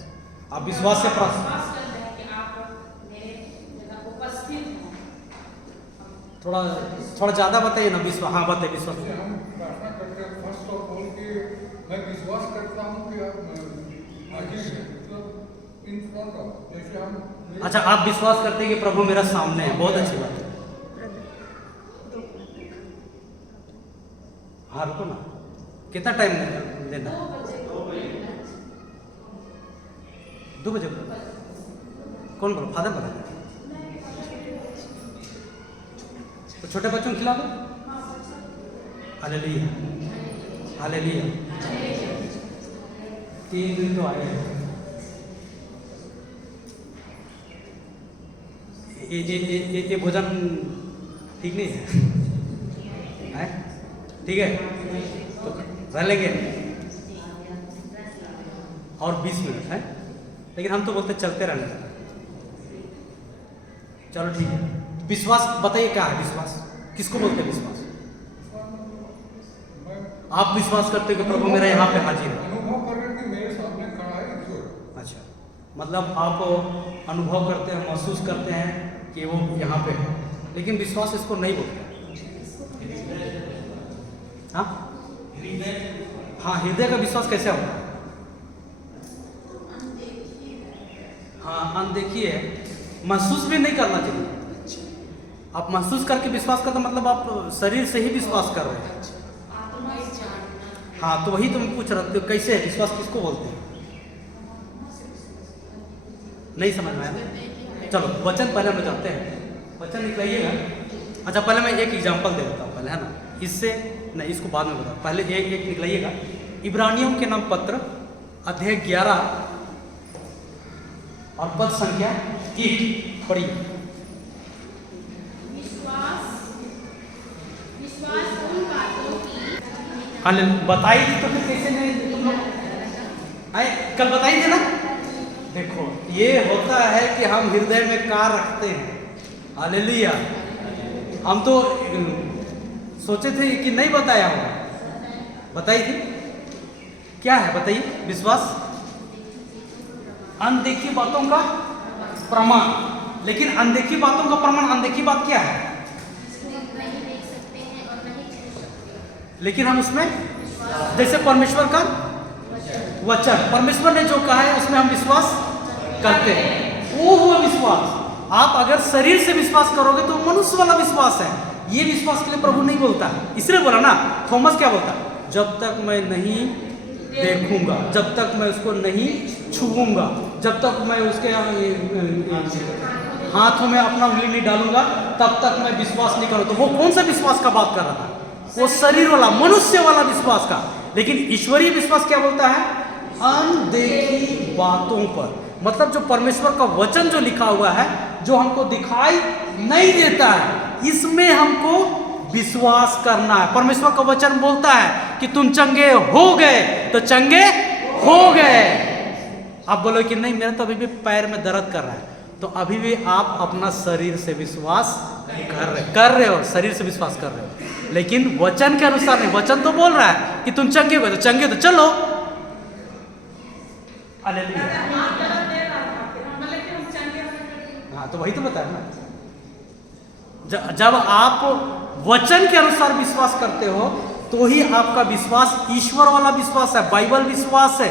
आप विश्वास से प्रार्थना, विश्वास करते हैं कि आप मेरे जगह उपस्थित हैं। थोड़ा ज़्यादा बताइए ना विश्वास। हाँ बताइए विश्वास। जैसे हम प्रार्थना करते हैं फर्स्ट ऑफ ऑल कि मैं विश्वास करता हूँ कि आप हाजिर हैं, मतलब इन फ्रंट ऑफ, जैसे हम। अच्छा, आप विश्वास करते हैं कि प्रभु मेरा सामने है, बहुत अच्छी बात है। हाँ रुको ना, कितना टाइम देना? 2 बजे। कौन बोलो? फादर बोला? तो छोटे बच्चों को खिला दो। Hallelujah, hallelujah. 3 दिन तो आए हैं। ये भोजन ठीक नहीं है? ठीक है, तो रह लेंगे और 20 मिनट है। लेकिन हम तो बोलते चलते रहने का। चलो ठीक है। विश्वास बताइए क्या है विश्वास? किसको बोलते हैं विश्वास? आप विश्वास करते हो कि प्रभु मेरा यहाँ पे हाजिर है? अनुभव कर रहे कि मेरे सामने खड़ा है ईश्वर। अच्छा, मतलब आप अनुभव करते हैं, महसूस करते हैं कि वो यहाँ पे है। लेकिन विश्वास इसको नहीं बोलते। हाँ हाँ, हृदय का विश्वास कैसे होगा? हाँ, अनदेखी है, महसूस भी नहीं करना चाहिए। आप महसूस करके विश्वास करते मतलब आप शरीर से ही विश्वास कर रहे हैं। हाँ, तो वही तुम पूछ रहे हो कैसे है विश्वास, किसको बोलते हैं? नहीं समझ में आया? चलो वचन पहले हम जानते हैं, वचन निकलाइएगा। अच्छा, पहले मैं एक एग्जांपल दे देता हूँ पहले, है ना? इससे नहीं, इसको बाद में बताओ, पहले एक निकलाइएगा। इब्रानियों के नाम पत्र अध्याय 11 और पद संख्या 1 पढ़िए। विश्वास उन बातों की। हाँ, बताई थी तो फिर कैसे नहीं तुम लोग आए? कल बताई थी ना। देखो, ये होता है कि हम हृदय में कार रखते हैं। हालेलुया। हम तो सोचे थे कि नहीं बताया होगा, बताई थी। क्या है बताइए? विश्वास अनदेखी बातों का प्रमाण। लेकिन अनदेखी बातों का प्रमाण, अनदेखी बात क्या है? नहीं देख सकते हैं और नहीं छू सकते हैं। लेकिन हम उसमें, जैसे परमेश्वर का वचन, परमेश्वर ने जो कहा है उसमें हम विश्वास करते हैं। वो हुआ विश्वास। आप अगर शरीर से विश्वास करोगे तो मनुष्य वाला विश्वास है। ये विश्वास के लिए प्रभु नहीं बोलता, इसलिए बोला ना। थॉमस क्या बोलता? जब तक मैं नहीं देखूंगा, जब तक मैं उसको नहीं छूऊंगा, जब तक मैं उसके हाथों में अपना उंगली नहीं डालूंगा, तब तक मैं विश्वास नहीं करूँ। तो वो कौन सा विश्वास का बात कर रहा था? वो शरीर वाला, मनुष्य वाला विश्वास का। लेकिन ईश्वरीय विश्वास क्या बोलता है? अनदेखी बातों पर। मतलब जो परमेश्वर का वचन जो लिखा हुआ है, जो हमको दिखाई नहीं देता है, इसमें हमको विश्वास करना है। परमेश्वर का वचन बोलता है कि तुम चंगे हो गए, तो चंगे हो गए। आप बोलो कि नहीं, मेरा तो अभी भी पैर में दर्द कर रहा है, तो अभी भी आप अपना शरीर से विश्वास कर रहे हो, शरीर से विश्वास कर रहे हो, लेकिन वचन के अनुसार नहीं। वचन तो बोल रहा है कि तुम चंगे हो, तो चंगे तो चलो। हालेलुया। आप गलत दे रहा था फिर हम बोले कि हम चंगे होंगे। हाँ, तो वही तो बताया ना। जब आप वचन के अनुसार विश्वास करते हो तो ही आपका विश्वास ईश्वर वाला विश्वास है, बाइबल विश्वास है,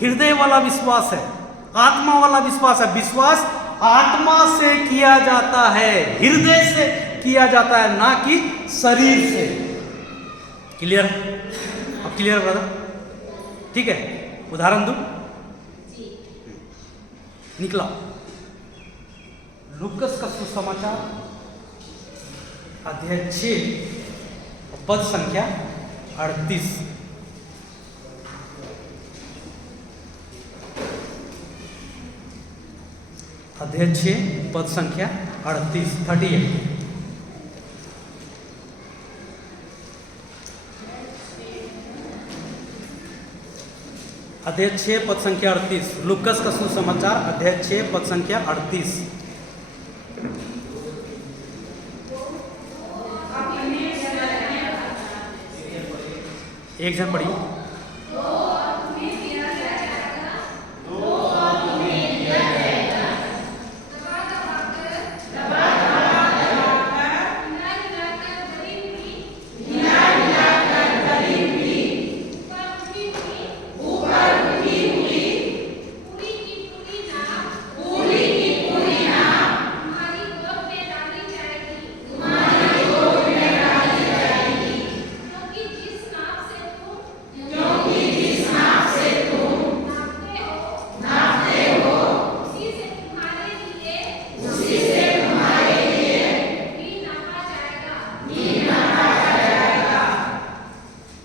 हृदय वाला विश्वास है, आत्मा वाला विश्वास है। विश्वास आत्मा से किया जाता है, हृदय से किया जाता है, ना कि शरीर से। क्लियर? अब क्लियर ब्रदर? ठीक है, उदाहरण दूं? निकला लूकस का सुसमाचार अध्याय 6 पद संख्या 38। अध्याय 6 पद संख्या 38। अध्याय 6 पद संख्या 38। लूकस का सुसमाचार अध्याय 6 पद संख्या 38। एक जन पढ़िए।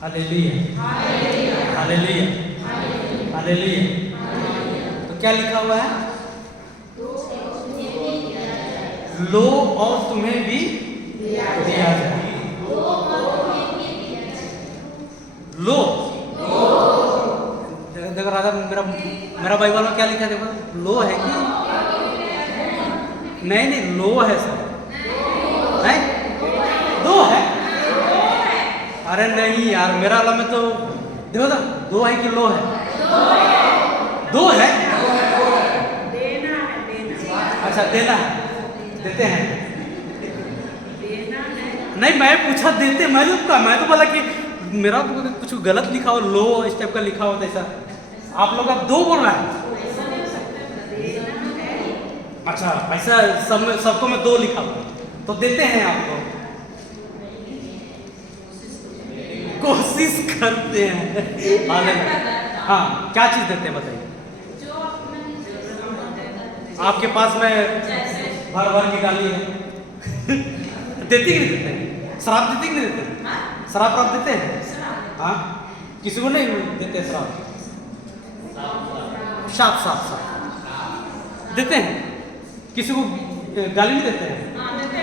Hallelujah, hallelujah, hallelujah. तो क्या लिखा हुआ है? लो और तुम्हें भी दिया जाए। लो, देखो राधा, मेरा बाइबल में क्या लिखा है? देखो, लो है कि नहीं, लो है सर, नहीं दो है। अरे नहीं यार, मेरा वाला में तो देखो ना, दो है कि लो है? दो है। देना है, देना। अच्छा, देना है, देते हैं। देना है। नहीं, मैं पूछा देते, मैं तो बोला कि मेरा कुछ गलत लिखा हो, लो इस टाइप का लिखा हो, ऐसा आप लोग अब दो बोल रहा है। अच्छा, ऐसा सबको में दो लिखा हुआ, तो देते हैं आपको, कोशिश करते हैं। हाँ, क्या चीज देते हैं बताइए? आपके पास में भर भर की डाली है। देती कि नहीं देते? शराब देती कि नहीं देते? शराब आप देते हैं? हाँ, किसी को नहीं देते शराब? साफ देते हैं। किसी को गाली नहीं देते हैं? हाँ, देते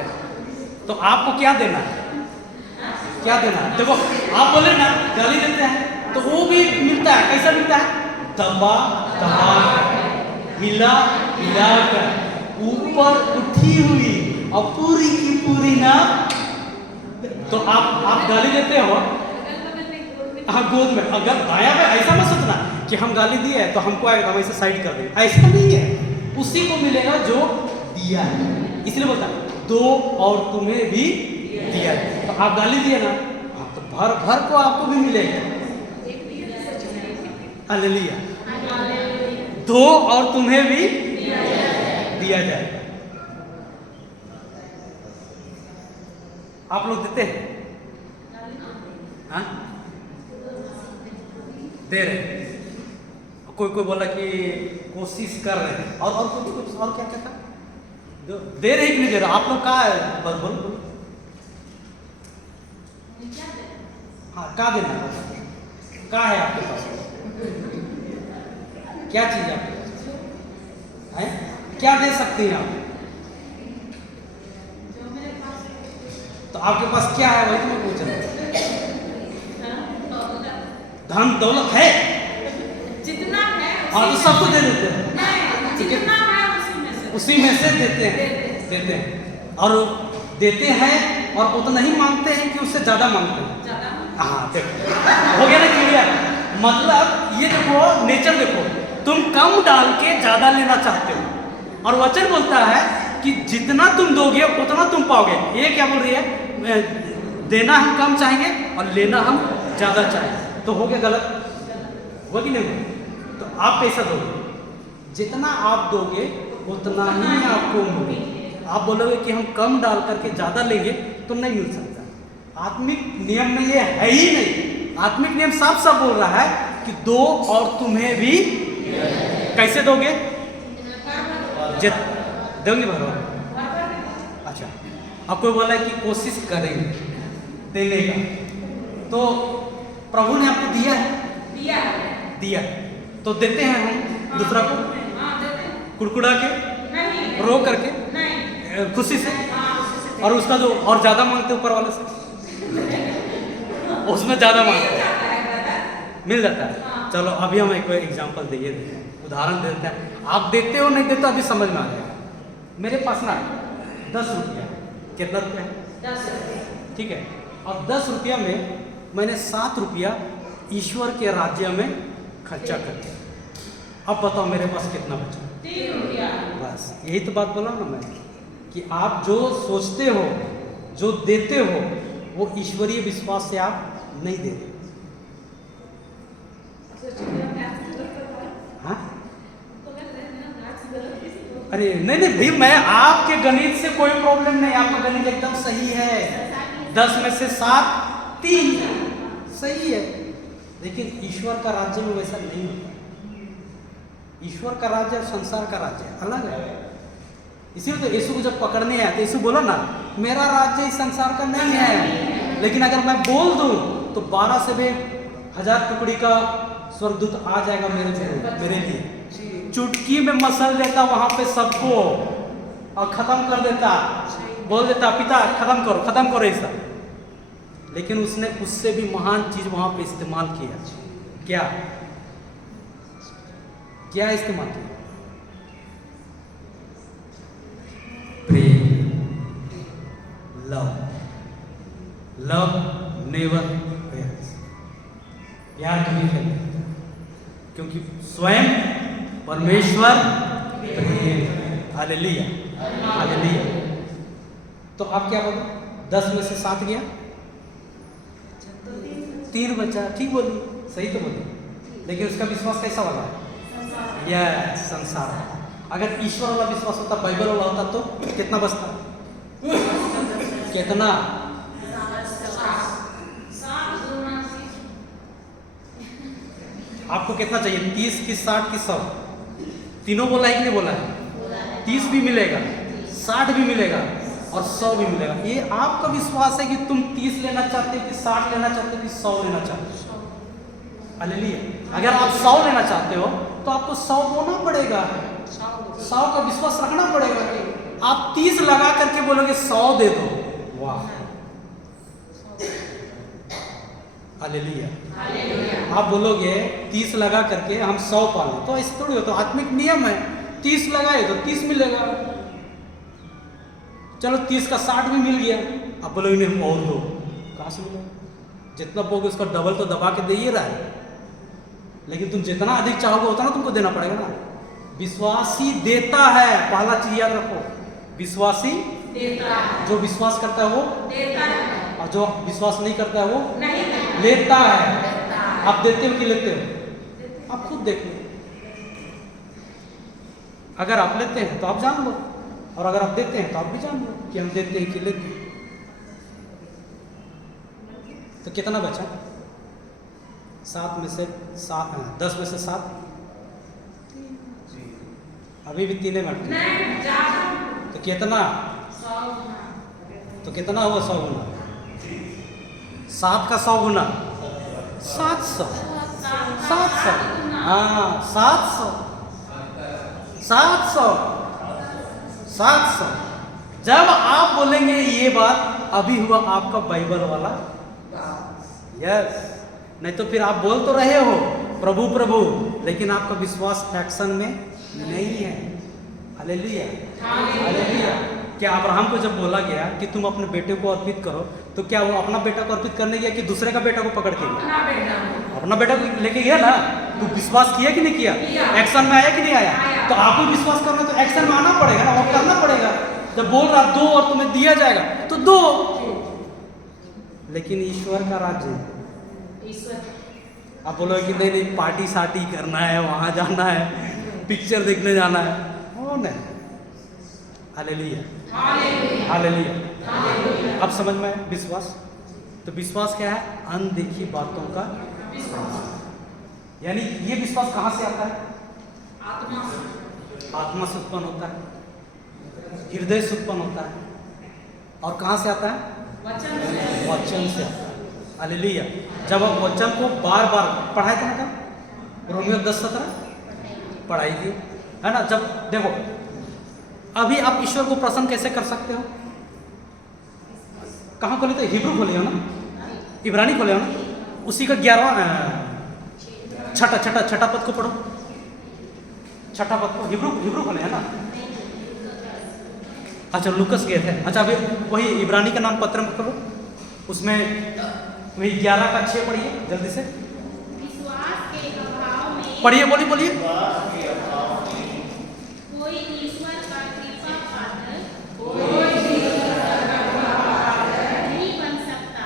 हैं। तो आपको क्या देना है? क्या देना है? देखो, आप बोले ना गाली देते हैं, तो वो भी मिलता है। कैसा मिलता है? दबा दबा कर, हिला हिला कर, ऊपर उठी हुई और पूरी की पूरी ना। तो आप गाली देते हो, हाँ, गोद में। अगर दाया में ऐसा मत सोचना कि हम गाली दिए हैं तो हमको आएगा, हम ऐसे साइड कर देंगे, ऐसा नहीं है। उसी को मिलेगा जो दिया है। इसलिए बोलता है दो और तुम्हें भी दिया है। तो आप गाली दिए ना, हाँ, तो भर भर को आपको भी मिलेगा। हालेलुया। दो और तुम्हें भी दिया जाए। आप लोग देते हैं? हाँ, दे रहे। कोई बोला कि कोशिश कर रहे हैं, और कुछ और क्या कहता? दे रहे कि नहीं दे रहे? आप लोग कहा है? बस बोलो। हाँ, क्या देना क्या है आपके पास? क्या चीज है आपके पास? है क्या दे सकते हैं आप? तो आपके पास क्या है, वही तो मैं पूछ रहा हूँ। धन दौलत है, जितना है हाँ, तो सबको दे देते हैं। नहीं, जितना है उसी में से देते हैं और देते हैं, और उतना ही मांगते हैं कि उससे ज्यादा मांगते हैं। हाँ, देखो हो गया ना क्लियर? मतलब ये देखो, नेचर देखो, तुम कम डाल के ज्यादा लेना चाहते हो, और वचन बोलता है कि जितना तुम दोगे उतना तुम पाओगे। ये क्या बोल रही है? देना हम कम चाहेंगे और लेना हम ज्यादा चाहेंगे, तो हो गया गलत? हो कि नहीं? तो आप कैसा दोगे? जितना आप दोगे उतना ही आपको मिलेगा। आप बोलोगे कि हम कम डाल करके ज्यादा लेंगे तो नहीं मिल सकता। आत्मिक नियम में ये है ही नहीं। आत्मिक नियम साफ साफ बोल रहा है कि दो और तुम्हें भी। कैसे दोगे? दोगे भगवान। अच्छा, अब कोई बोला है कि कोशिश करेंगे देने का, तो प्रभु ने आपको दिया है, दिया तो देते हैं हम दूसरा को कुड़कुड़ा के, रो करके, खुशी से, और उसका जो और ज्यादा मांगते ऊपर वाले से, उसमें ज्यादा मांगते मिल जाता है। चलो अभी हम एक एग्जांपल देते हैं, उदाहरण देते हैं। आप देते हो नहीं देते अभी समझ में आ जाएगा। मेरे पास ना 10 रुपया, कितना रुपया है? 10 रुपये। ठीक है, और 10 रुपया में मैंने 7 रुपया ईश्वर के राज्य में खर्चा कर दिया। अब बताओ मेरे पास कितना बचा? 3 रुपया। बस यही तो बात बोला ना मैं, कि आप जो सोचते हो, जो देते हो, वो ईश्वरीय विश्वास से आप नहीं देते। हाँ? अरे नहीं नहीं भाई, मैं आपके गणित से कोई प्रॉब्लम नहीं, आपका गणित एकदम सही है। 10 में से 7 3 सही है, लेकिन ईश्वर का राज्य में वैसा नहीं होता। ईश्वर का राज्य और संसार का राज्य अलग है। इसीलिए तो यीशु को जब पकड़ने आया तो यीशु बोला ना, मेरा राज्य इस संसार का नहीं है। लेकिन अगर मैं बोल दूं तो 12 से भी 1000 टुकड़ी का स्वर्गदूत आ जाएगा मेरे लिए, चुटकी में मसल देता वहां पे सबको और खत्म कर देता, बोल देता पिता खत्म करो ऐसा। लेकिन उसने उससे भी महान चीज वहां पे इस्तेमाल किया। क्या इस्तेमाल किया? प्रेम, लव नेवर फेल्स। प्यार कभी फेल नहीं होता, क्योंकि स्वयं परमेश्वर प्रेम। Hallelujah, hallelujah. तो आप क्या बोलो? 10 में से 7 गया, 3 बचा। ठीक बोली, सही तो बोली, लेकिन उसका विश्वास कैसा वाला है? यह संसार। अगर ईश्वर वाला विश्वास होता, बाइबल वाला होता, तो कितना बचता? कितना? आपको कितना चाहिए? 30 की 60 की 100? तीनों बोला है कि नहीं बोला है? 30 भी मिलेगा, 60 भी मिलेगा और 100 भी मिलेगा। ये आपका विश्वास है कि तुम 30 लेना चाहते हो कि 60 लेना चाहते हो कि 100 लेना चाहते हो। हालेलुया। अगर आप 100 लेना चाहते हो तो आपको 100 बोना पड़ेगा, 100 का विश्वास रखना पड़ेगा। आप 30 लगा करके बोलोगे 100 दे दो, वाह, हालेलुया। आप बोलोगे 30 लगा करके हम 100 पाले, तो ऐसे थोड़ी होता। आत्मिक नियम है, 30 लगाए तो 30 मिलेगा। चलो 30 का 60 भी मिल गया, आप बोलोगे नहीं हम और दो, कहाँ से मिलेगा? जितना बोगे उसका डबल तो दबा के दे ही रहा है, लेकिन तुम जितना अधिक चाहोगे उतना तुमको देना पड़ेगा ना। विश्वासी देता है, पहला चीज याद रखो, विश्वासी देता है, जो विश्वास करता है वो देता है, और जो विश्वास नहीं करता है वो नहीं देता लेता है। है। आप देते हो कि लेते हो? आप खुद देखो। अगर आप लेते हैं तो आप जान लो, और अगर आप देते हैं तो आप भी जान लो कि हम देते हैं कि लेते हैं। तो कितना बचा? 7 में से 7, 10 में से 7, अभी भी 3 घंटे। नहीं ज्यादा, तो कितना? 100 गुना। तो कितना हुआ? 100 गुना। 7 का 100 गुना 700। 700, हाँ 700, 700, 700। जब आप बोलेंगे ये बात, अभी हुआ आपका बाइबल वाला यस। नहीं तो फिर आप बोल तो रहे हो प्रभु प्रभु, लेकिन आपका विश्वास एक्शन में नहीं है। Hallelujah, hallelujah. क्या अब्राहम को जब बोला गया कि तुम अपने बेटे को अर्पित करो, तो क्या वो अपना बेटा को अर्पित करने गया कि दूसरे का बेटा को पकड़ के गया? अपना बेटा अपना बेटा को लेके गया ना। तो विश्वास किया कि नहीं किया? किया। एक्शन में आया कि नहीं आया? आया। तो आपको विश्वास करना तो एक्शन में आना पड़ेगा ना, वो करना पड़ेगा। जब बोल रहा दो और तुम्हें दिया जाएगा तो दो। लेकिन ईश्वर का राज्य, ईश्वर आप बोलोगे कि नहीं नहीं पार्टी सार्टी करना है, वहां जाना है, पिक्चर देखने जाना है, वो नहीं। Hallelujah, hallelujah. अब समझ में आया विश्वास? तो विश्वास क्या है? अनदेखी बातों का विश्वास। यानी ये विश्वास कहां से आता है? आत्मा से। आत्मा से उत्पन्न होता है, हृदय से उत्पन्न होता है। और कहां से आता है? वचन से। वचन से आता है। हालेलुया। जब आप वचन को बार बार पढ़ाए थे ना, कब रोमियो 10:17 पढ़ाई थी, है ना? जब देखो अभी आप ईश्वर को प्रसन्न कैसे कर सकते हो? कहाँ खोले थे? हिब्रू खोले हो ना, इब्रानी खोले हो ना, उसी का 11वां छठा पद को पढ़ो। छठा पद को हिब्रू खोले है ना। अच्छा लूकस गए थे। अच्छा अभी वही इब्रानी का नाम पत्र में खोलो, उसमें वही 11 का 6 पढ़िए जल्दी से। विश्वास के अभाव में पढ़िए, बोलिए। कोई ईश्वर का कृपा पात्र नहीं बन सकता।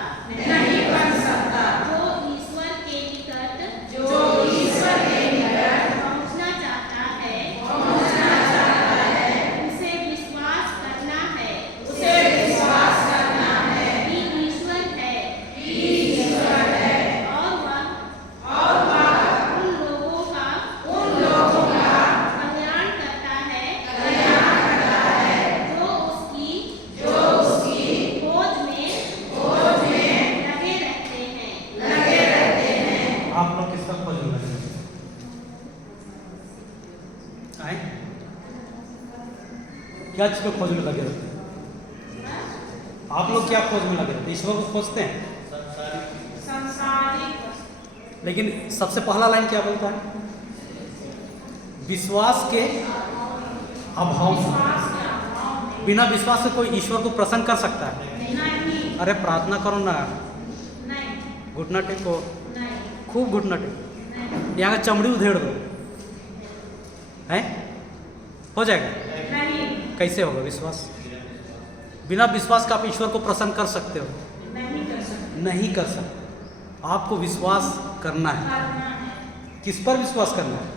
जो ईश्वर के निकट पहुंचना चाहता है उसे विश्वास करना है कि ईश्वर है और वह उन लोगों का कल्याण करता है जो उसकी खोज में लगे रहते हैं। आप लोग किसका खोज में लगे आए? क्या चीज को खोज में लगे रहते हैं? आप लोग क्या खोज में लगे रहते हैं? ईश्वर को खोजते हैं, सांसारिक लेकिन सबसे पहला लाइन क्या बोलता है? विश्वास के अभाव में। बिना विश्वास से कोई ईश्वर को प्रसन्न कर सकता है? नहीं अरे प्रार्थना करो ना, नहीं घुटना टेको, नहीं खूब घुटना टेको, नहीं यहाँ का चमड़ी उधेड़ दो, है हो जाएगा? नहीं कैसे होगा विश्वास? बिना विश्वास का आप ईश्वर को प्रसन्न कर सकते हो? नहीं कर सकते। नहीं कर सकते। आपको विश्वास करना है। करना है किस पर विश्वास करना है?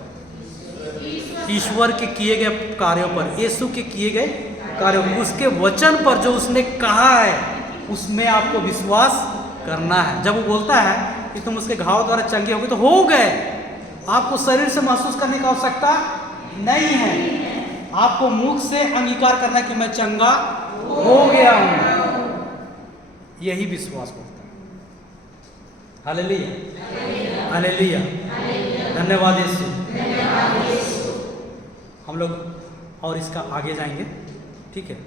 ईश्वर ईश्वर के किए गए कार्यों पर, यीशु के किए गए कार्यों पर, उसके वचन पर जो उसने कहा है उसमें आपको विश्वास करना है। जब वो बोलता है कि तुम उसके घाव द्वारा चंगे हो गए, तो हो गए। आपको शरीर से महसूस करने की आवश्यकता नहीं है। आपको मुख से अंगीकार करना है कि मैं चंगा हो गया हूं। यही विश्वास बोलता है। हालेलुया, हालेलुया, धन्यवाद यीशु। हम लोग और इसका आगे जाएंगे, ठीक है।